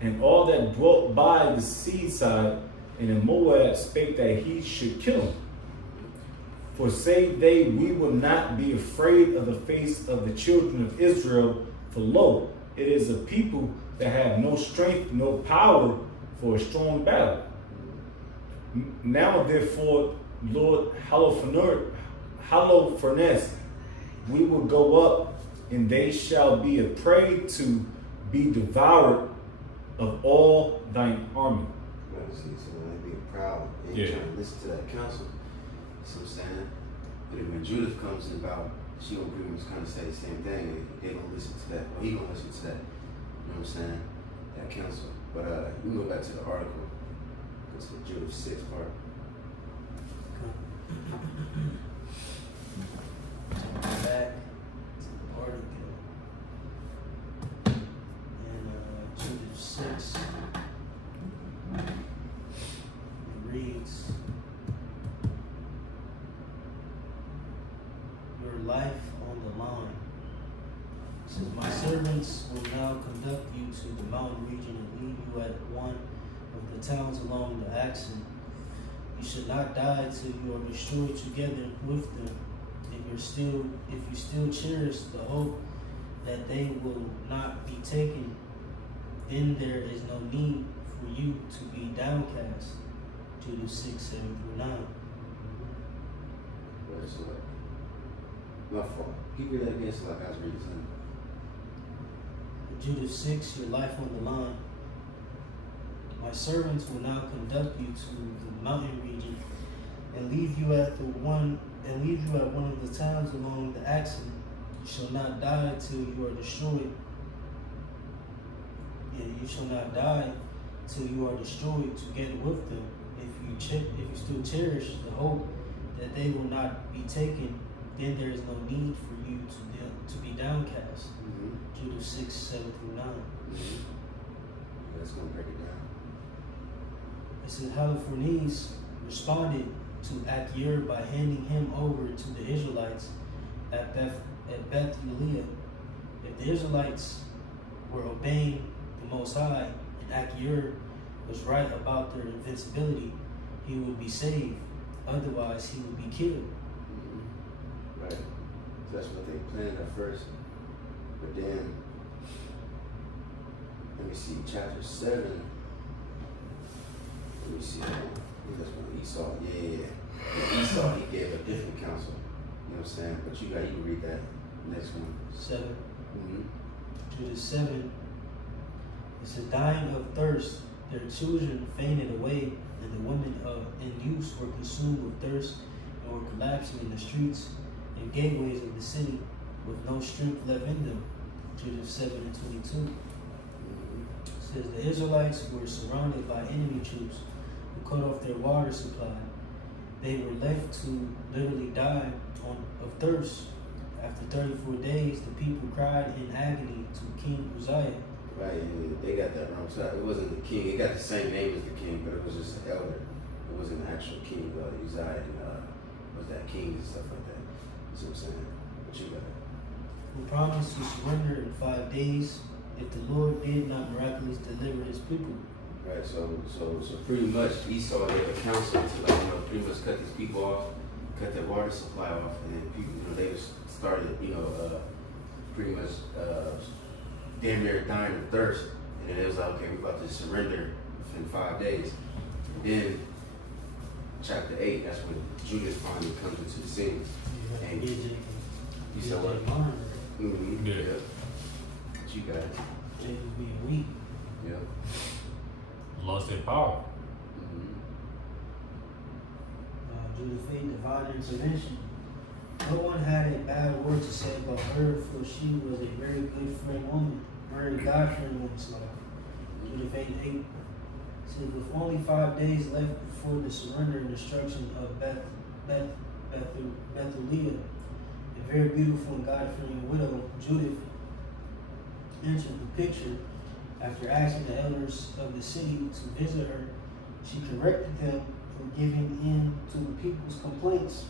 and all that dwelt by the seaside, and in Moab spake that he should kill him. For say they, we will not be afraid of the face of the children of Israel, for lo, it is a people that have no strength, no power for a strong battle. Now therefore, Lord, Holofernes, we will go up, and they shall be a prey to be devoured of all thine army. See, so when they being proud, they ain't trying to listen to that counsel. You know what I'm saying? But when Judith comes about, she gonna pretty much kind of say the same thing. They gonna listen to that, or he gonna listen to that. You know what I'm saying? That counsel. But we can go back to the article. Go to the Judith 6 part. Back to the article. And Judith 6. It reads, your life on the line. It says, my servants will now conduct you to the mountain region and leave you at one of the towns along the Axon. You should not die till you are destroyed together with them. If you still cherish the hope that they will not be taken, then there is no need for you to be downcast. Judith 6, 7 through 9. Where's the my fault. Keep it that again so like I was reading something. Judith 6, your life on the line. My servants will now conduct you to the mountain region and leave you at one of the towns along the Axon. You shall not die till you are destroyed. You shall not die till you are destroyed together with them. If you still cherish the hope that they will not be taken, then there is no need for you to be downcast. Mm-hmm. Judith 6, 7 through 9. Mm-hmm. Let's go break it down. It says Holofernes responded to Achior by handing him over to the Israelites at Beth-Ulia. If the Israelites were obeying the Most High and Achior was right about their invincibility, he would be saved. Otherwise, he would be killed. Mm-hmm. Right. So that's what they planned at first. But then, let me see, chapter 7. Let me see. I think that's when Esau. Yeah. Esau, he gave a different counsel. You know what I'm saying? But you can read that next one. 7. Mm-hmm. Judith 7. It says, dying of thirst, their children fainted away, and the women in use were consumed with thirst and were collapsing in the streets and gateways of the city with no strength left in them. Judith 7 and 22. It says, the Israelites were surrounded by enemy troops who cut off their water supply. They were left to literally die of thirst. After 34 days, the people cried in agony to King Uzziah. Right, and they got that wrong. So it wasn't the king. It got the same name as the king, but it was just an elder. It wasn't an actual king. Uzziah and was that king and stuff like that. That's what I'm saying. But you got it. Who promised to surrender in 5 days if the Lord did not miraculously deliver his people. Right, so pretty much Esau gave a counsel to pretty much cut these people off, cut their water supply off, and then people, they started, pretty much damn near dying of thirst. And then it was like, okay, we're about to surrender in 5 days. And then chapter 8, that's when Judith finally comes into the scene. And you said what? Mm-hmm. Yeah. But you got it. Jacob being weak. Yeah. Lost their power. Mm-hmm. Judith 8, divine intervention. No one had a bad word to say about her, for she was a very good friend woman, very God-fearing woman's life. Judith 8, 8 says, with only 5 days left before the surrender and destruction of Beth-Ulia, a very beautiful and God-fearing widow, Judith entered the picture. After asking the elders of the city to visit her, she corrected them for giving in to the people's complaints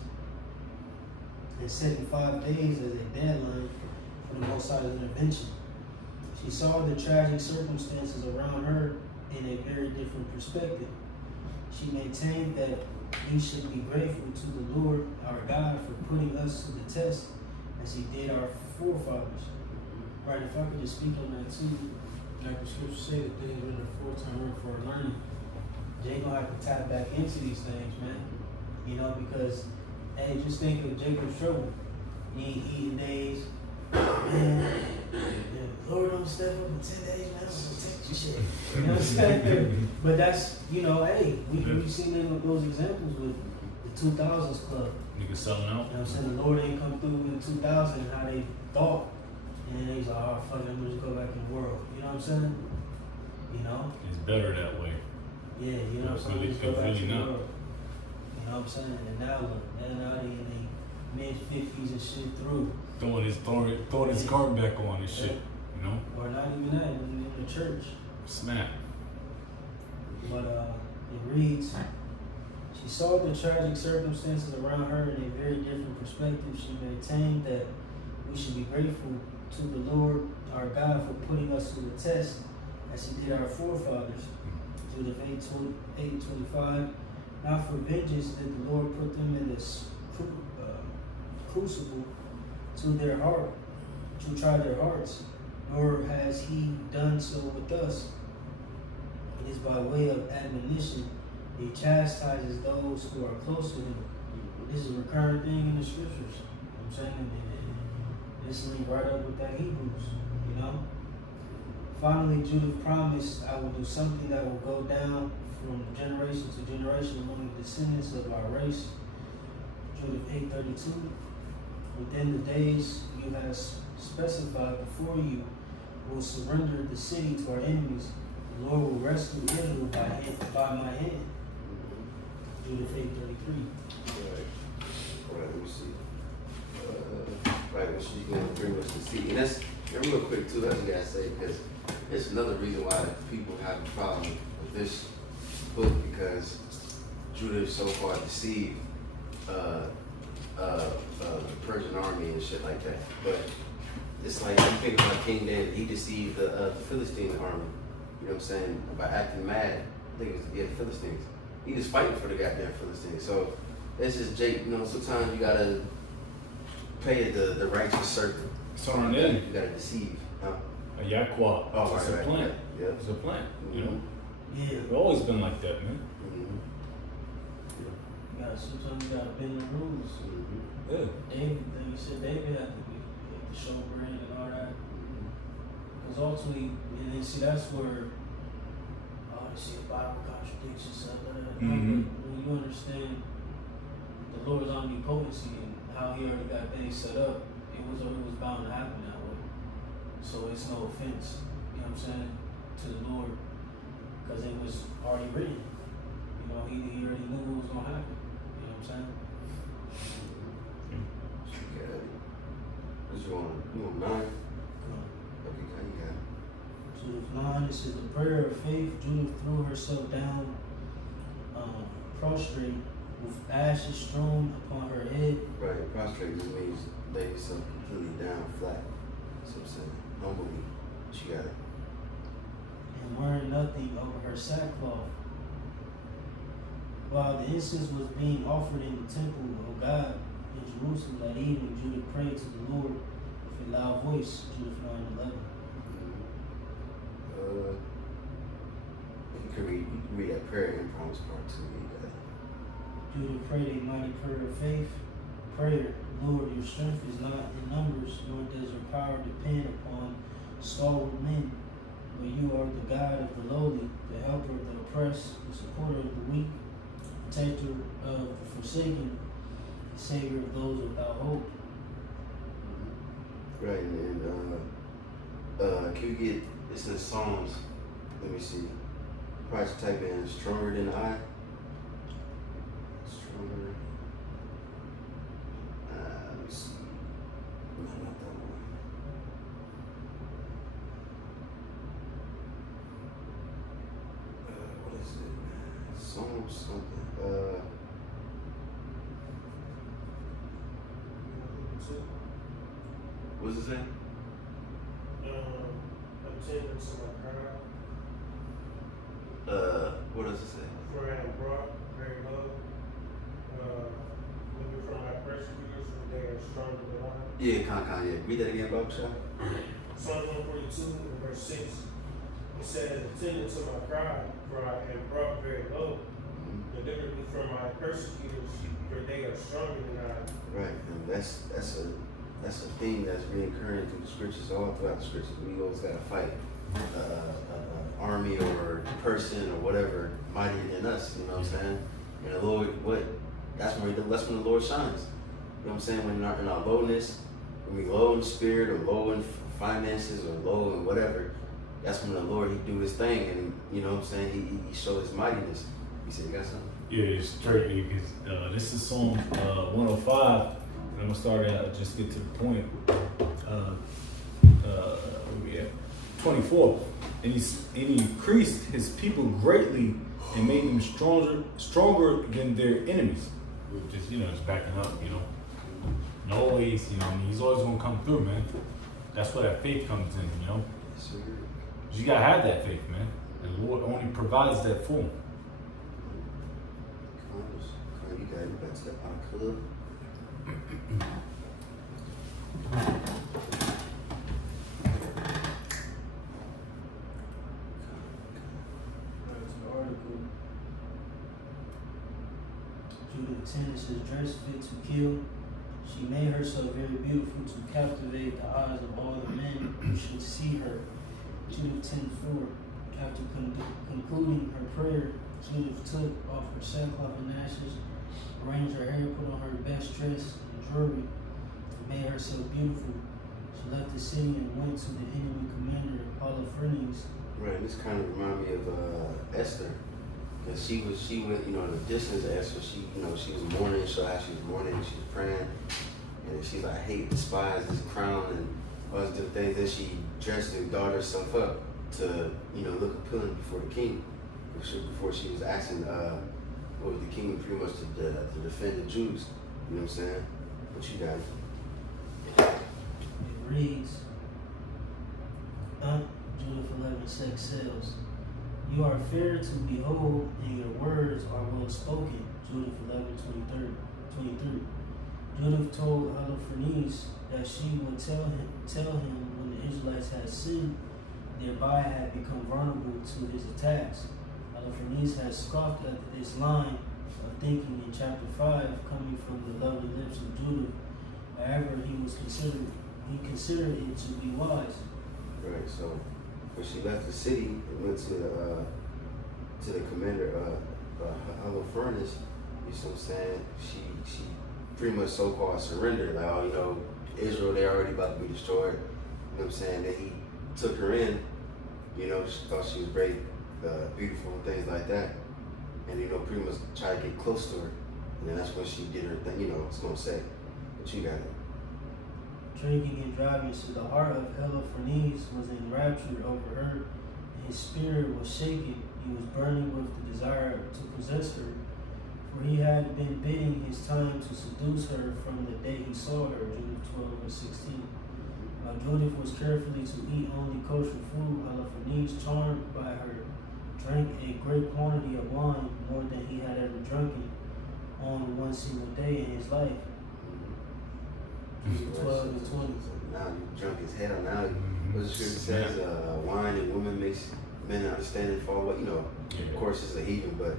and setting 5 days as a deadline for the Most High's intervention. She saw the tragic circumstances around her in a very different perspective. She maintained that we should be grateful to the Lord our God for putting us to the test as he did our forefathers. Right, if I could just speak on that too, like the scripture say, that things are in the foretime for our learning. Jay gonna have to tap back into these things, man. You know, because hey, just think of Jacob's trouble. He ain't eating days. Man, Lord don't step up in 10 days, man. I'm gonna take your shit. You know what I'm saying? But that's, you know, hey, we've seen those examples with the 2000s club. Niggas selling out. You know what I'm saying? The Lord ain't come through in 2000 and how they thought. And then he's like, oh, fuck it, I'm gonna just go back in the world. You know what I'm saying? You know? It's better that way. Yeah, you know what I'm saying? Just go back to the world. You know what I'm saying? And now look, now they in their mid-50s and shit through. Throwing his guard back on and shit. You know? Or not even that, even in the church. Smack. But it reads, she saw the tragic circumstances around her in a very different perspective. She maintained that we should be grateful to the Lord our God for putting us to the test as he did our forefathers. Judith 8:25. Not for vengeance did the Lord put them in this crucible to their heart, to try their hearts, nor has he done so with us. It is by way of admonition. He chastises those who are close to him. This is a recurrent thing in the scriptures. You know what I'm saying? This links right up with that Hebrews, you know? Finally, Judith promised, I will do something that will go down from generation to generation among the descendants of our race. Judith 8:32. Within the days you have specified before you, will surrender the city to our enemies. The Lord will rescue Israel by my hand. Judith 8:33. All right, let me see. Right, when she's going to bring us to see. And that's, and real quick too, I just gotta say, because it's another reason why people have a problem with this book, because Judith so far deceived the Persian army and shit like that. But it's like, you think about King David, he deceived the Philistine army, you know what I'm saying, by acting mad. I think it was the Philistines. He was fighting for the goddamn Philistines. So it's just Jake, you know, sometimes you gotta pay the righteous servant. It's on them. You gotta deceive. Huh? A Yaqua. Oh, It's right, a plant. Yeah. It's a plant. You know? Yeah. It's always been like that, man. Sometimes you gotta bend the rules. Yeah. David, like you said, David had to show bread and all that. Because ultimately, and then see, that's where, oh, you see a Bible contradiction, stuff like that. Mhm. When you understand the Lord's omnipotency and how he already got things set up, it was bound to happen that way. So it's no offense, you know what I'm saying, to the Lord, because it was already written. You know, he already knew what was gonna happen. You know what I'm saying? Okay. What you want 9? Okay, you got it. Judith 9, it says, the prayer of faith, Judith threw herself down, prostrate, with ashes strewn upon her head. Right, prostrate just means lay yourself completely down flat. That's what I'm saying. Humbly. She got it. And wearing nothing over her sackcloth. While the incense was being offered in the temple of God in Jerusalem that evening, Judith prayed to the Lord with a loud voice. Judith 9:11. You can read that prayer in Promise Part 2. You got it. Judith prayed a mighty prayer of faith. Prayer, Lord, your strength is not in numbers, nor does your power depend upon stalwart men, but you are the God of the lowly, the helper of the oppressed, the supporter of the weak, protector of the forsaken, the savior of those without hope. Right, and can you get, it's in Psalms, let me see. Probably should type in stronger than I. Stronger. Let me see. No, not that one. What is it? Psalms something. What's it say? I'm taking to my crown, What does it say? for I am brought very low. Looking for my persecutors, for they are stronger than I. Yeah, yeah. Read that again, Bob Shaw. Psalm 142, verse 6. It says, attending to my cry, for I am brought very low. Deliver me from my persecutors, for they are stronger than I. Right, and that's a theme that's reoccurring through the scriptures, all throughout the scriptures. We always gotta fight army or person or whatever mightier than us. You know what I'm saying? And the Lord, that's when the Lord shines. You know what I'm saying? When in our lowness, when we low in spirit or low in finances or low in whatever, that's when the Lord, he do his thing, and you know what I'm saying? He show his mightiness. You said you got something? Yeah, it's straight because this is Psalm 105. And I'm gonna start out, just get to the point. Where we at? 24. And he increased his people greatly and made them stronger than their enemies. Just, just backing up, And always, he's always gonna come through, man. That's where that faith comes in, Yes, sir. You gotta have that faith, man. And the Lord only provides that for him. You got it. Back to the club. That's the article. Judith 10, it says, dressed fit to kill. She made herself very beautiful to captivate the eyes of all the men who should see her. Judith 10:4. After concluding her prayer, Judith took off her sackcloth and ashes, arranged her hair, put on her best dress and jewelry, and made herself beautiful. She left the city and went to the enemy commander, Holofernes. Right, this kind of remind me of Esther, because she went, the distance of Esther. She was mourning, so as she was mourning, she was praying, and she's like, I hate, despise this crown and all these different things. Then she dressed and dolled herself up to, look appealing before the king. Before she was asking, what was the king pretty much to defend the Jews. You know what I'm saying? What you got? It reads, Judith 11:6 says, you are fair to behold, and your words are well spoken. Judith 11:23. Judith told Holofernes that she would tell him when the Israelites had sinned, thereby had become vulnerable to his attacks. Holofernes had scoffed at this line of thinking in chapter 5, coming from the lovely lips of Judith. However, he considered it to be wise. Right. So when she left the city and went to the commander Holofernes, you know what I'm saying? She pretty much so-called surrendered. Like, Israel, they're already about to be destroyed. You know what I'm saying? That he took her in. She thought she was very beautiful and things like that. And, pretty much tried to get close to her. And then that's when she did her thing, it's going to say. But you got it. Drinking and driving, so the heart of Holofernes was enraptured over her, and his spirit was shaken. He was burning with the desire to possess her, for he had been biding his time to seduce her from the day he saw her. Judith 12:16. While Judith was carefully to eat only kosher food, Holofernes, charmed by her, drank a great quantity of wine, more than he had ever drunken on one single day in his life. 12:20. Now you drunk as hell. Now, what the scripture says, wine and women makes men understand and fall. But of course, it's a heathen, but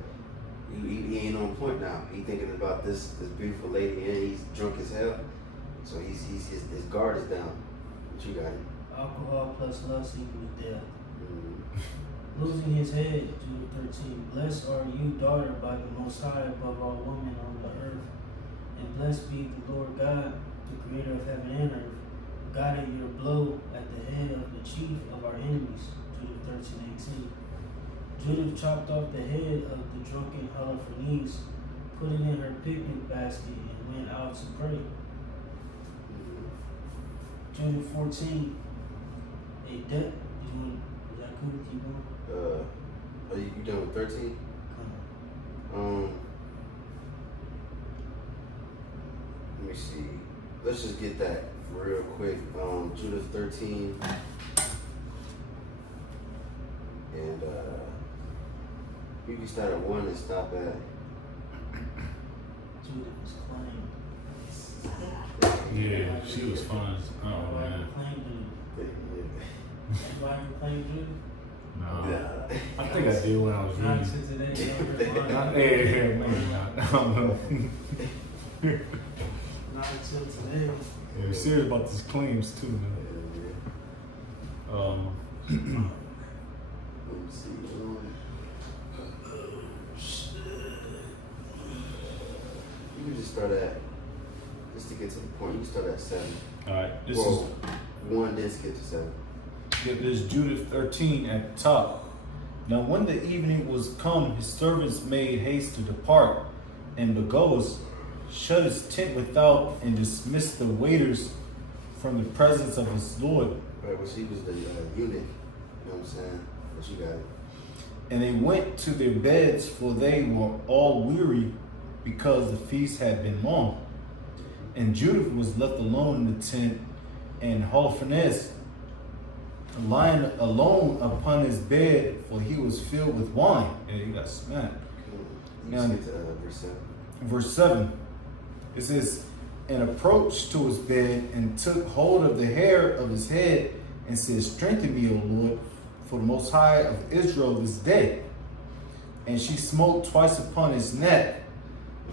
he ain't on point now. He thinking about this beautiful lady, and he's drunk as hell. So his guard is down. What you got? Alcohol plus lust equals death. Losing his head, Judith 13. Blessed are you, daughter, by the Most High, above all women on the earth. And blessed be the Lord God, the creator of heaven and earth. God at your blow at the head of the chief of our enemies. Judith 13:18. Judith chopped off the head of the drunken Holofernes, put it in her picnic basket, and went out to pray. Judith 14. A death. Is that cool? Keep going. Are you done with 13? Let me see. Let's just get that real quick. Judith 13. And you can start at 1 and stop at. Judith was claimed. Yeah, she was fine. Oh, Why man. you claimed Judith? Yeah. That's why you claimed Judith? No. Yeah. I think I did when I was Not reading. to today. Yeah, maybe not. I don't know. Not until today. Yeah, we're serious about these claims too, man. Let me see. You can just start at, just to get to the point, you can start at 7. All right, this Well, 1 then skip to 7. is Judith 13 at the top. Now, when the evening was come, his servants made haste to depart, and Begoas shut his tent without and dismissed the waiters from the presence of his lord. Right, well, she was the eunuch. You know what I'm saying? But you got it. And they went to their beds, for they were all weary, because the feast had been long. And Judith was left alone in the tent, and Holofernes lying alone upon his bed, for he was filled with wine. And he got smacked. You Now, skip to verse 7. Verse 7, it says, and approached to his bed, and took hold of the hair of his head, and said, strengthen me, O Lord, for the Most High of Israel is dead. And she smote twice upon his neck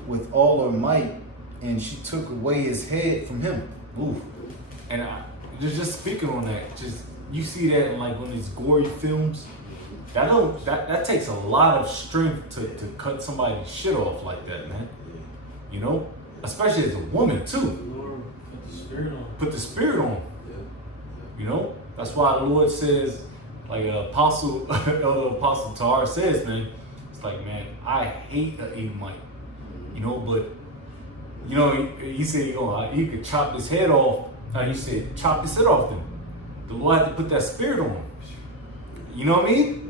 with all her might, and she took away his head from him. Ooh. And just speaking on that, just you see that in like one of these gory films. That takes a lot of strength to cut somebody's shit off like that, man. You know, especially as a woman too. Lord, put the spirit on. Put the spirit on. Yeah. You know, that's why the Lord says, like Apostle Elder Apostle Tahar says, man, it's like, man, I hate an Edomite. You know, but you know, he said, he could chop his head off. He said, chop his head off then. The Lord had to put that spirit on him. You know what I mean?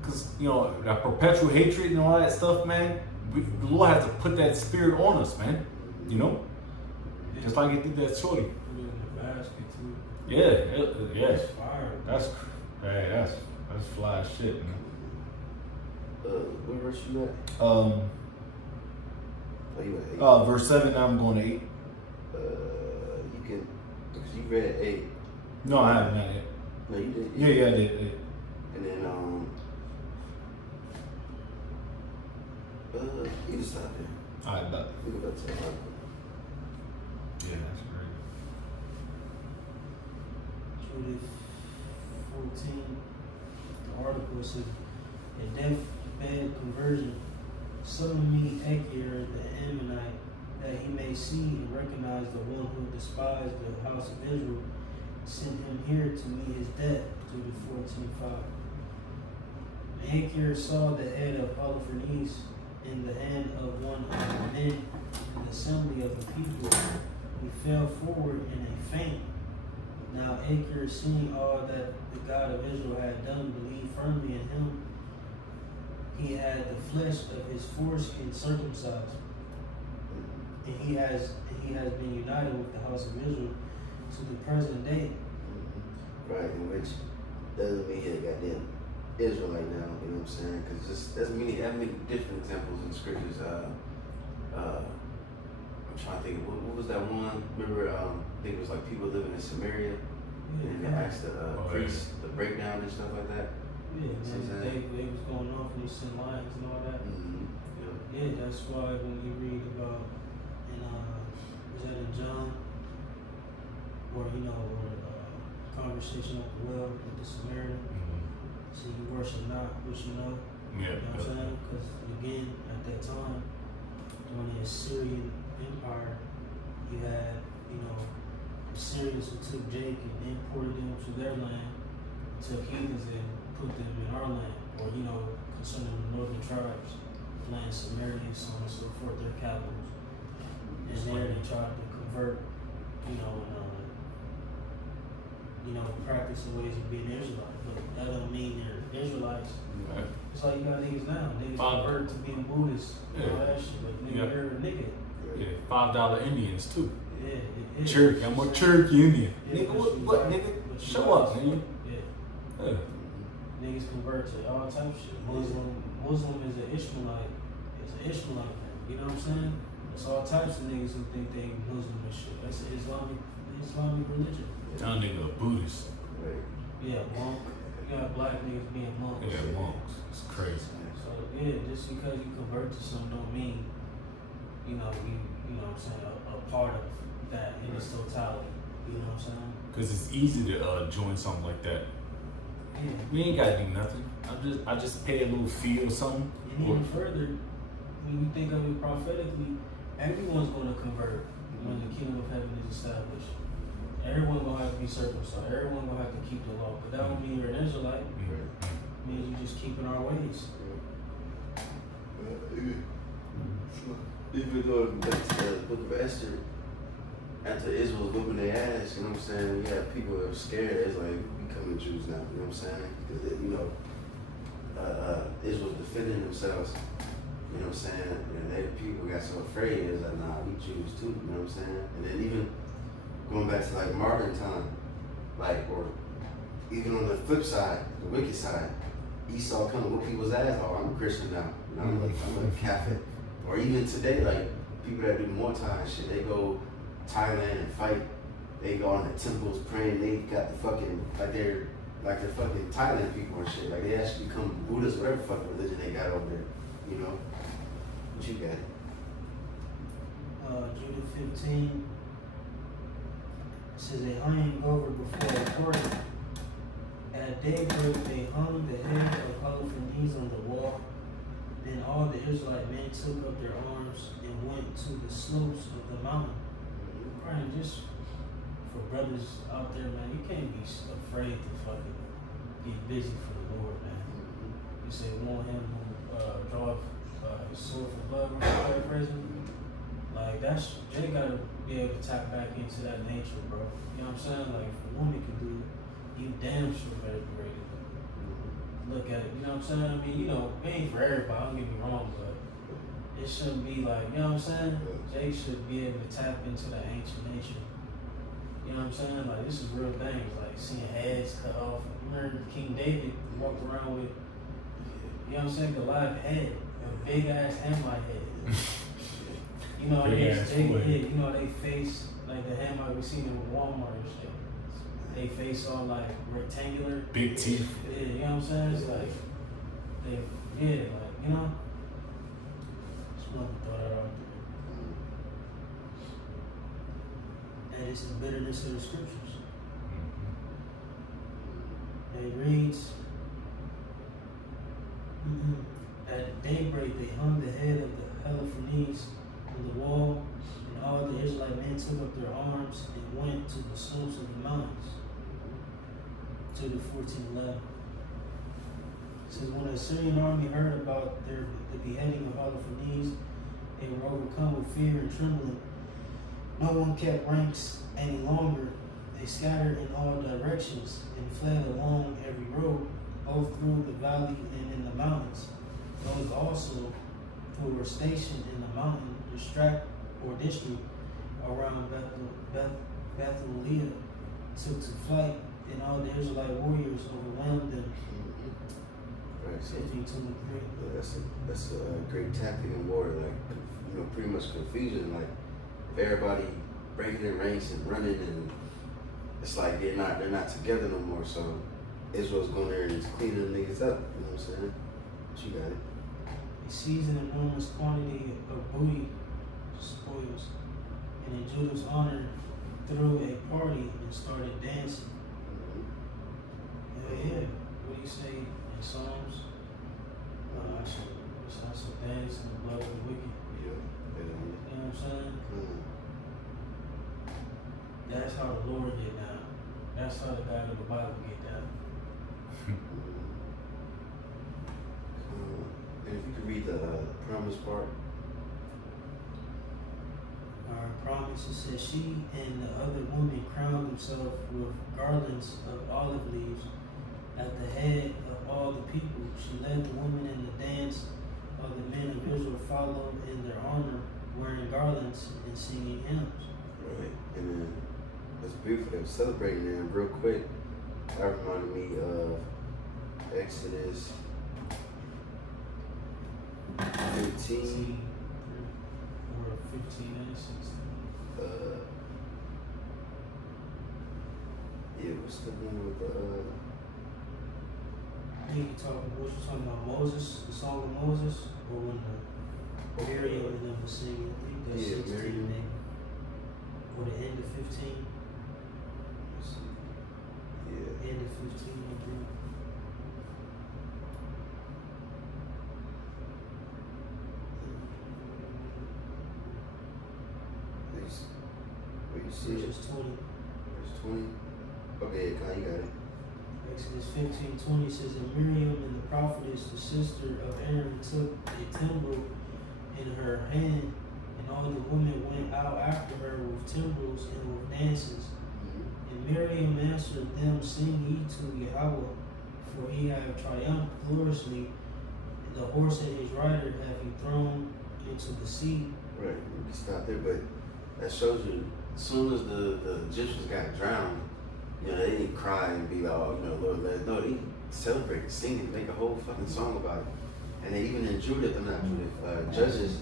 Because, you know, that perpetual hatred and all that stuff, man, the Lord has to put that spirit on us, man. You know? Just like he did that shorty. Put it in the basket too. Yeah. It's fire. That's fly as shit, man. What verse you at? Oh, you at 8. Verse 7, now I'm going to 8. You can, because you read 8. No, I haven't had it. No, you did. Yeah, I did. And then, you can stop there. All right, but We go back to the article. yeah, that's great. Judith 14, the article says, a deathbed conversion, suddenly Ekir the Ammonite, that he may see and recognize the one who despised the house of Israel, sent him here to meet his death. Judith 14:5. Ekir saw the head of Holofernes in the hand of one of the men in the assembly of the people. He fell forward in a faint. Now Ekir, seeing all that the God of Israel had done, believed firmly in him. He had the flesh of his foreskin circumcised, and he has been united with the house of Israel to the present day. Right, in which doesn't mean he's a goddamn Israelite now, you know what I'm saying? Because there's many different examples in the scriptures. I'm trying to think, what was that one? Remember, I think it was like people living in Samaria, and they asked the priests the breakdown and stuff like that. Yeah, So they was going off and they sent lions and all that. Mm-hmm. Yeah, that's why when you read about was that in John, where conversation at the well with the Samaritan. So you worship not what you know. Yeah. You know what I'm saying? Because again, at that time, during the Assyrian Empire, you had, the Assyrians who took Jacob and imported them to their land, took heathens and put them in our land, or, concerning the northern tribes, land Samaria, so on and so forth, their capitals. And there they tried to convert, practice the ways of being Israelite. But that don't mean they're Israelites. Right. It's like you got niggas now. Niggas convert to being Buddhists and all that shit. But nigga, they're a nigga. Yeah, $5 Indians too. Yeah, it is. Cherokee, I'm a Cherokee Indian. Yeah, Nigga, but what, you nigga? but you Show up, right. nigga. Yeah. Yeah. Niggas convert to all types of shit. Muslim is an Ishmaelite. It's an Ishmaelite thing. You know what I'm saying? There's all types of niggas who think they Muslim and shit. That's an Islamic religion. Y'all nigga a Buddhist. Right. Yeah, monk. You got black niggas being monks. Yeah, monks. It's crazy. So yeah, just because you convert to something don't mean, you know what I'm saying, a part of that in its totality. You know what I'm saying? Because it's easy to join something like that. Yeah. We ain't gotta do nothing. I just pay a little fee or something. And even further, when you think of it prophetically, everyone's going to convert when the kingdom of heaven is established. Everyone gonna have to be circumcised. Everyone gonna have to keep the law. But that don't mean you're an Israelite. It means you just keeping our ways. Even go back to the book of Esther, after Israel was whooping their ass, you know what I'm saying? You have people that are scared. It's like, we becoming Jews now, you know what I'm saying? Because, Israel's defending themselves, you know what I'm saying? And they people got so afraid, it was like, nah, we Jews too, you know what I'm saying? And then even going back to like modern time, like, or even on the flip side, the wicked side, Esau come whoop people's ass. Oh, I'm a Christian now. You know, I'm a Catholic. Or even today, like people that do Muay Thai and shit, they go Thailand and fight. They go on the temples praying. They got the fucking like they're fucking Thailand people and shit. Like they actually become Buddhists, whatever fucking religion they got over there. You know, what you got? Judith 15 says they hung over before a court. At daybreak they hung the head of Holofernes on the wall. Then all the Israelite men took up their arms and went to the slopes of the mountain. Right, just for brothers out there, man, you can't be afraid to fucking get busy for the Lord, man. You say, want him to draw his sword for blood, paraphrasing. Like, they gotta be able to tap back into that nature, bro. You know what I'm saying? Like, if a woman can do it, you damn sure better be ready to look at it. You know what I'm saying? I mean, you know, it ain't for everybody, don't get me wrong, but it shouldn't be like, you know what I'm saying? Jay should be able to tap into that ancient nature. You know what I'm saying? Like, this is real things, like seeing heads cut off. Remember King David walked around with, you know what I'm saying, Goliath head, a big ass Hamite head. You know, you know, they face, like the Hamite we seen in Walmart and shit. They face all like rectangular. Big teeth. Yeah, you know what I'm saying? It's like, you know? Just wanted to throw that out there. And it's the bitterness of the scriptures. And it reads, at daybreak they hung the head of the Holofernes on the wall, and all the Israelite men took up their arms and went to the slopes of the mountains. To the 14:11. It says, when the Assyrian army heard about the beheading of Holofernes, they were overcome with fear and trembling. No one kept ranks any longer. They scattered in all directions and fled along every road, both through the valley and in the mountains. Those also who were stationed in the mountain district around Bethlehem took to flight, and all the Israelite warriors overwhelmed them. Right, so 15:23. that's a great tactic in war, like, you know, pretty much confusion, like everybody breaking their ranks and running, and it's like they're not together no more. So Israel's going there and just cleaning the niggas up. You know what I'm saying? But you got it. He seized an enormous quantity of booty spoils, and in Judith's honor threw a party and started dancing. Yeah. What do you say in Psalms? I shall dance in the blood of the wicked. Yeah. You know what I'm saying? That's how the Lord get down. That's how the God of the Bible get down. And if you could read the promise part. Our promise, it says, she and the other women crowned themselves with garlands of olive leaves at the head of all the people. She led the women in the dance, while the men of Israel followed in their honor, wearing garlands and singing hymns. Right. And then that's beautiful. They were celebrating them real quick. That reminded me of Exodus 15. Or 15 and 16. Yeah, what's the one with the think you talking about Moses, the song of Moses, or when the Miriam and them were singing. I think that's Yeah, 16 Miriam. maybe. Or the end of 15. Let's see. Yeah. End of 15, I think. Wait, you see it? Verses 20. Verse 20. Okay, Kyle, you got it. Exodus 15:20 says, and Miriam and the prophetess, the sister of Aaron, took a timbrel in her hand, and all the women went out after her with timbrels and with dances. And Miriam answered them, sing ye to Yahweh, for he hath triumphed gloriously. The horse and his rider have he thrown into the sea. Right, we can stop there, but that shows you, as soon as the Egyptians got drowned, you know, they didn't cry and be like, oh, you know, Lord, let us. No, they celebrated, sing and make a whole fucking song about it. And then even in Judith, Judges,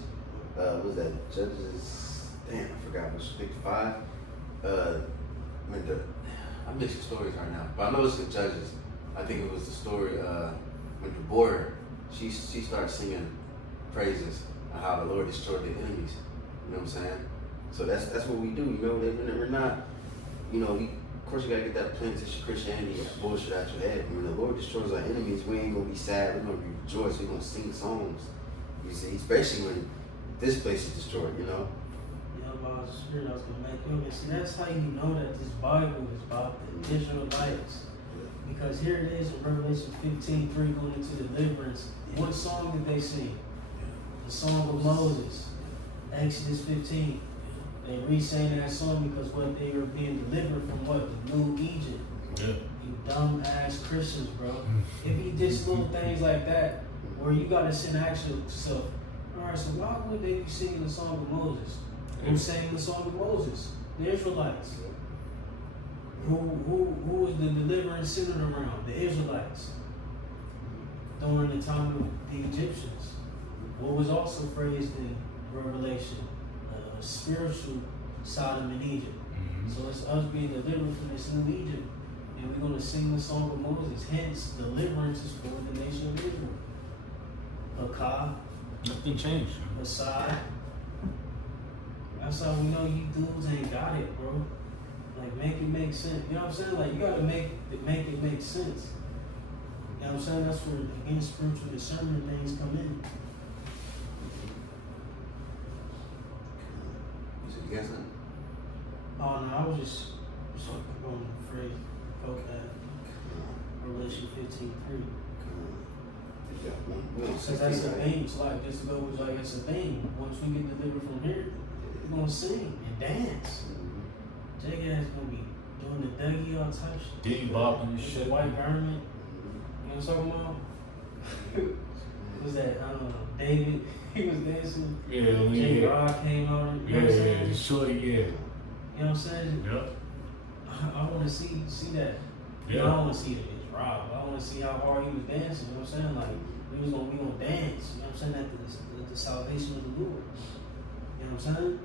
was that Judges, damn, I forgot, it was 55, when I'm mixing stories right now, but I know it's the Judges. I think it was the story, when Deborah, she started singing praises of how the Lord destroyed their enemies. You know what I'm saying? So that's what we do, you know, we're not, you know, of course you gotta get that plantation Christianity bullshit out your head. When the Lord destroys our enemies, we ain't gonna be sad, we're gonna be rejoiced, we're gonna sing songs. You see, especially when this place is destroyed, you know? Yeah, by the Spirit, I was gonna make you. And see, that's how you know that this Bible is about the Israelites. Because here it is in Revelation 15:3 going into deliverance. What song did they sing? The song of Moses. Exodus 15. They re-sang that song because what they were being delivered from what? The new Egypt. Yeah. You dumb ass Christians, bro. It be just little things like that where you gotta sit and ask yourself, alright, so why would they be singing the song of Moses? Who sang the song of Moses? The Israelites. Who was the deliverance centered around? The Israelites. During the time of the Egyptians. What was also phrased in Revelation? Spiritual Sodom and Egypt. So it's us being delivered from this new Egypt. And we're going to sing the song of Moses. Hence, deliverance is for the nation of Israel. Hakah, Nothing changed. Asad. That's how we know you dudes ain't got it, bro. Like, make it make sense. You know what I'm saying? Like, you got to make it make sense. You know what I'm saying? That's where, again, spiritual discernment things come in. You got something? Oh, no, I was just on the phrase, okay. Revelation 15:3. Because that's a thing. It's like, just to go with like, it's a thing. Once we get delivered from here, we're going to sing and dance. J-Gas going to be doing the Dougie all type shit. Diddy bopping and With shit. the white garment. You know what I'm talking about? What was that? I don't know. David, he was dancing. Yeah, J. Rod came out. You know what I'm saying? Yeah, shorty, yeah. You know what I'm saying? Yep. I want to see that. Yeah. I don't want to see it as Rob. I want to see how hard he was dancing. You know what I'm saying? Like, we gonna dance. You know what I'm saying? At the salvation of the Lord. You know what I'm saying?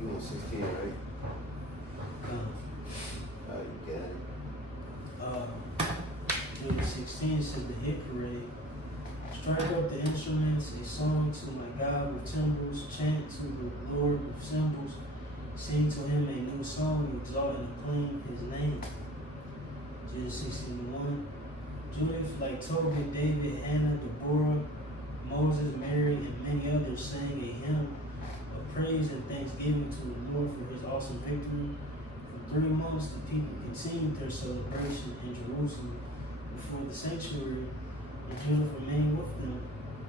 You on 16, right? You got it. Number 16 says the hit parade. Strike up the instruments, a song to my God with timbrels, chant to the Lord with cymbals, sing to him a new song, exalt and acclaim his name. Genesis 61. Judith, like Tobit, David, Hannah, Deborah, Moses, Mary, and many others sang a hymn of praise and thanksgiving to the Lord for his awesome victory. For 3 months, the people continued their celebration in Jerusalem before the sanctuary, and Judith remained with them.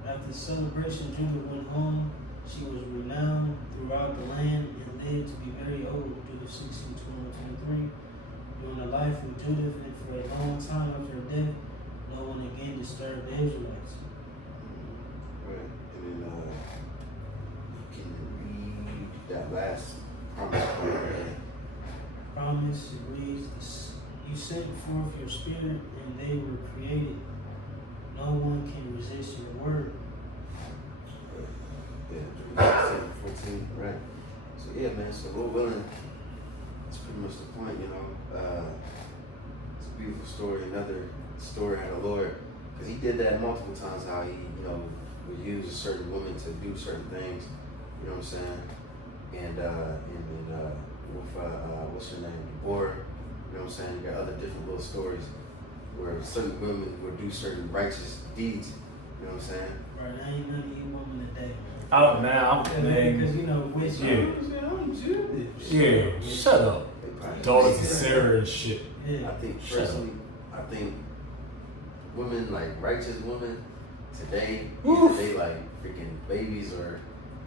After the celebration, Judith went home. She was renowned throughout the land and lived to be very old. Judith 16:21-23. During the life of Judith and for a long time after her death, no one again disturbed the Israelites. Right. And then you can read that last promise part there. Promise, it reads, you sent forth your spirit and they were created. No one can resist your word. Yeah, 14, right. So yeah, man, so Lord willing, that's pretty much the point, you know. a beautiful story. Another story how the Lord, because He did that multiple times. How He, would use a certain woman to do certain things. You know what I'm saying? And with what's her name, Deborah. You know what I'm saying? You got other different little stories where certain women would do certain righteous deeds. You know what I'm saying? Right, I ain't none of you women today. Oh man, man. Because you know, which Yeah. Judith. Yeah, shut up. Daughters of Sarah and shit. Yeah. I think Shut personally, I think women, like righteous women today, Oof. either they like freaking babies or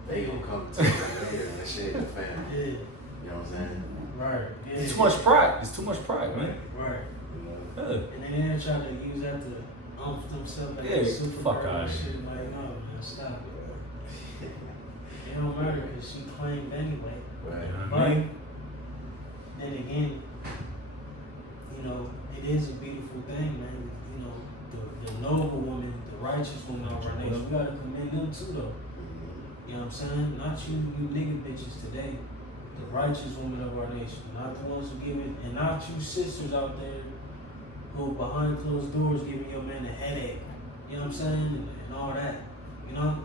they gonna come to them later and shit the family. Yeah. You know what I'm saying? Right. Yeah. It's too much pride. It's too much pride, man. Right. Yeah. And then they're trying to use that to themselves like Yeah, a super fuck outta and here. shit. Like, no, man, stop it. It don't matter because she claimed anyway. Right. You know what But I mean? then again, it is a beautiful thing, man. The noble woman, the righteous woman of our nation, we gotta commend them too, though. You know what I'm saying? Not you nigga bitches today. The righteous woman of our nation, not the ones who give it, and not you sisters out there who behind closed doors giving your man a headache. You know what I'm saying? And all that. You know?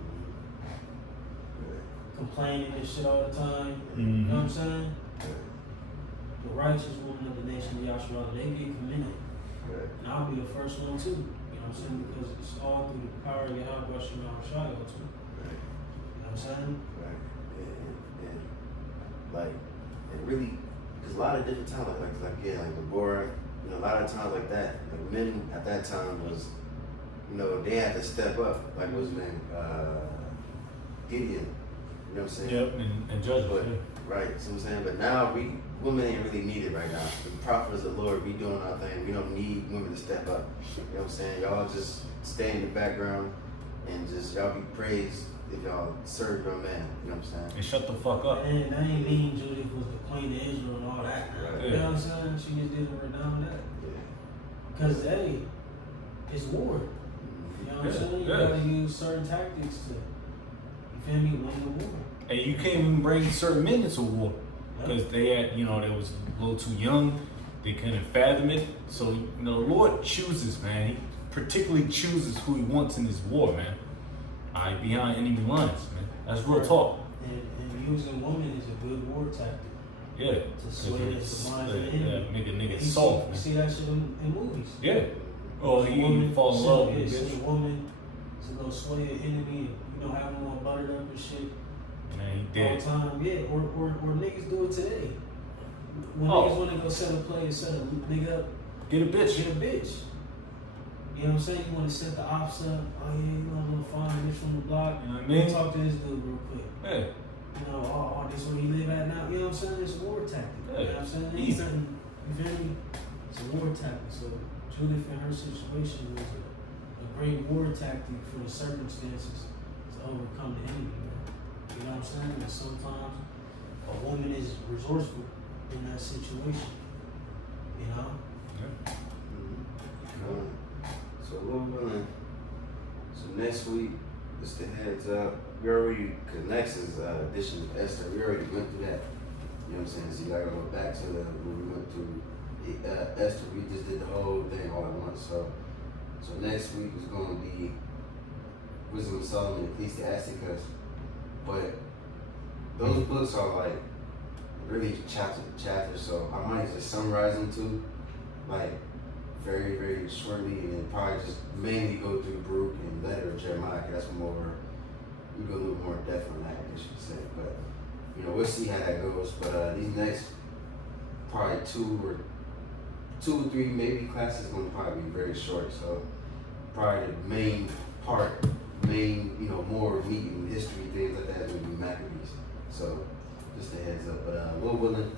Complaining and shit all the time. You know what I'm saying? The righteous woman of the nation, Yahshua, they get commended. And I'll be the first one too. You know what I'm saying? Because it's all through the power of Yahweh Shema Shai too. You know what I'm saying? Right. And like, it really, there's a lot of different times, like Deborah, a lot of times like that, like men at that time was, they had to step up, like what's his name, Gideon, you know what I'm saying? Yep, and judges. But, Yeah. right, so I'm saying, but now women ain't really needed right now. The prophets of the Lord, we doing our thing. We don't need women to step up. You know what I'm saying? Y'all just stay in the background and just y'all be praised if y'all serve your man. You know what I'm saying? And shut the fuck up. And that ain't mean Judith was the queen of Israel and all that. Right. You know what I'm saying? She just didn't redound that. Yeah. Because, hey, it's war. You know what I'm saying? You gotta use certain tactics to, you feel me, win the war. And you can't even bring certain men into war. Because they had, they was a little too young. They couldn't fathom it. So, the Lord chooses, man. He particularly chooses who He wants in this war, man. Behind enemy lines, man. That's real talk. And using women is a good war tactic. Yeah. To sway the minds of the Yeah, enemy. make a nigga You soft, man. see that shit in movies. Yeah. Oh, The he woman fall in love with a send bitch. a woman to go sway an enemy and, have them all buttered up and shit. Man, he All dead. the time, yeah. Or niggas do it today. When Oh. niggas want to go set a play and set a nigga up, Get a bitch. get a bitch. You know what I'm saying? You want to set the ops up. Oh yeah, you want a little fine bitch from the block. You know what I Let me mean? talk to this dude real quick. Yeah. This where he live at now. You know what I'm saying? It's a war tactic. You know what I'm saying? Ain't Easy. nothing, you feel me? It's a war tactic. So Judith in her situation was a great war tactic for the circumstances to overcome the enemy. Man. You know what I'm saying? And sometimes a woman is resourceful in that situation. You know? So Lord willing, so next week, just the heads up. We already, cause next is edition of Esther. We already went through that. You know what I'm saying? So you gotta go back to when we went through Esther. We just did the whole thing all at once. So next week is going to be Wisdom of Solomon, Ecclesiasticus. But those books are like really chapter to chapter. So I might just summarize them too, like very, very shortly, and then probably just mainly go through Baruch and Letter of Jeremiah. 'Cause that's more, we go a little more depth on that, I guess you could say. But we'll see how that goes. But these next probably two or three maybe classes gonna probably be very short. So probably the main part, more meat and history things like that is gonna be Maccabees. So just a heads up. But Lord willing,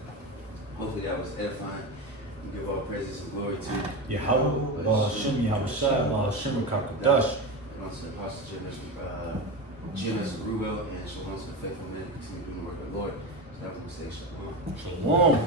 hopefully that was edifying. We give all praises and glory to Yahweh, Shem Yahushua, Shem Kakadash. and also the Apostle GMS Col, and shalom to the faithful men who continue doing the work of the Lord. So that was say shalom. Shalom.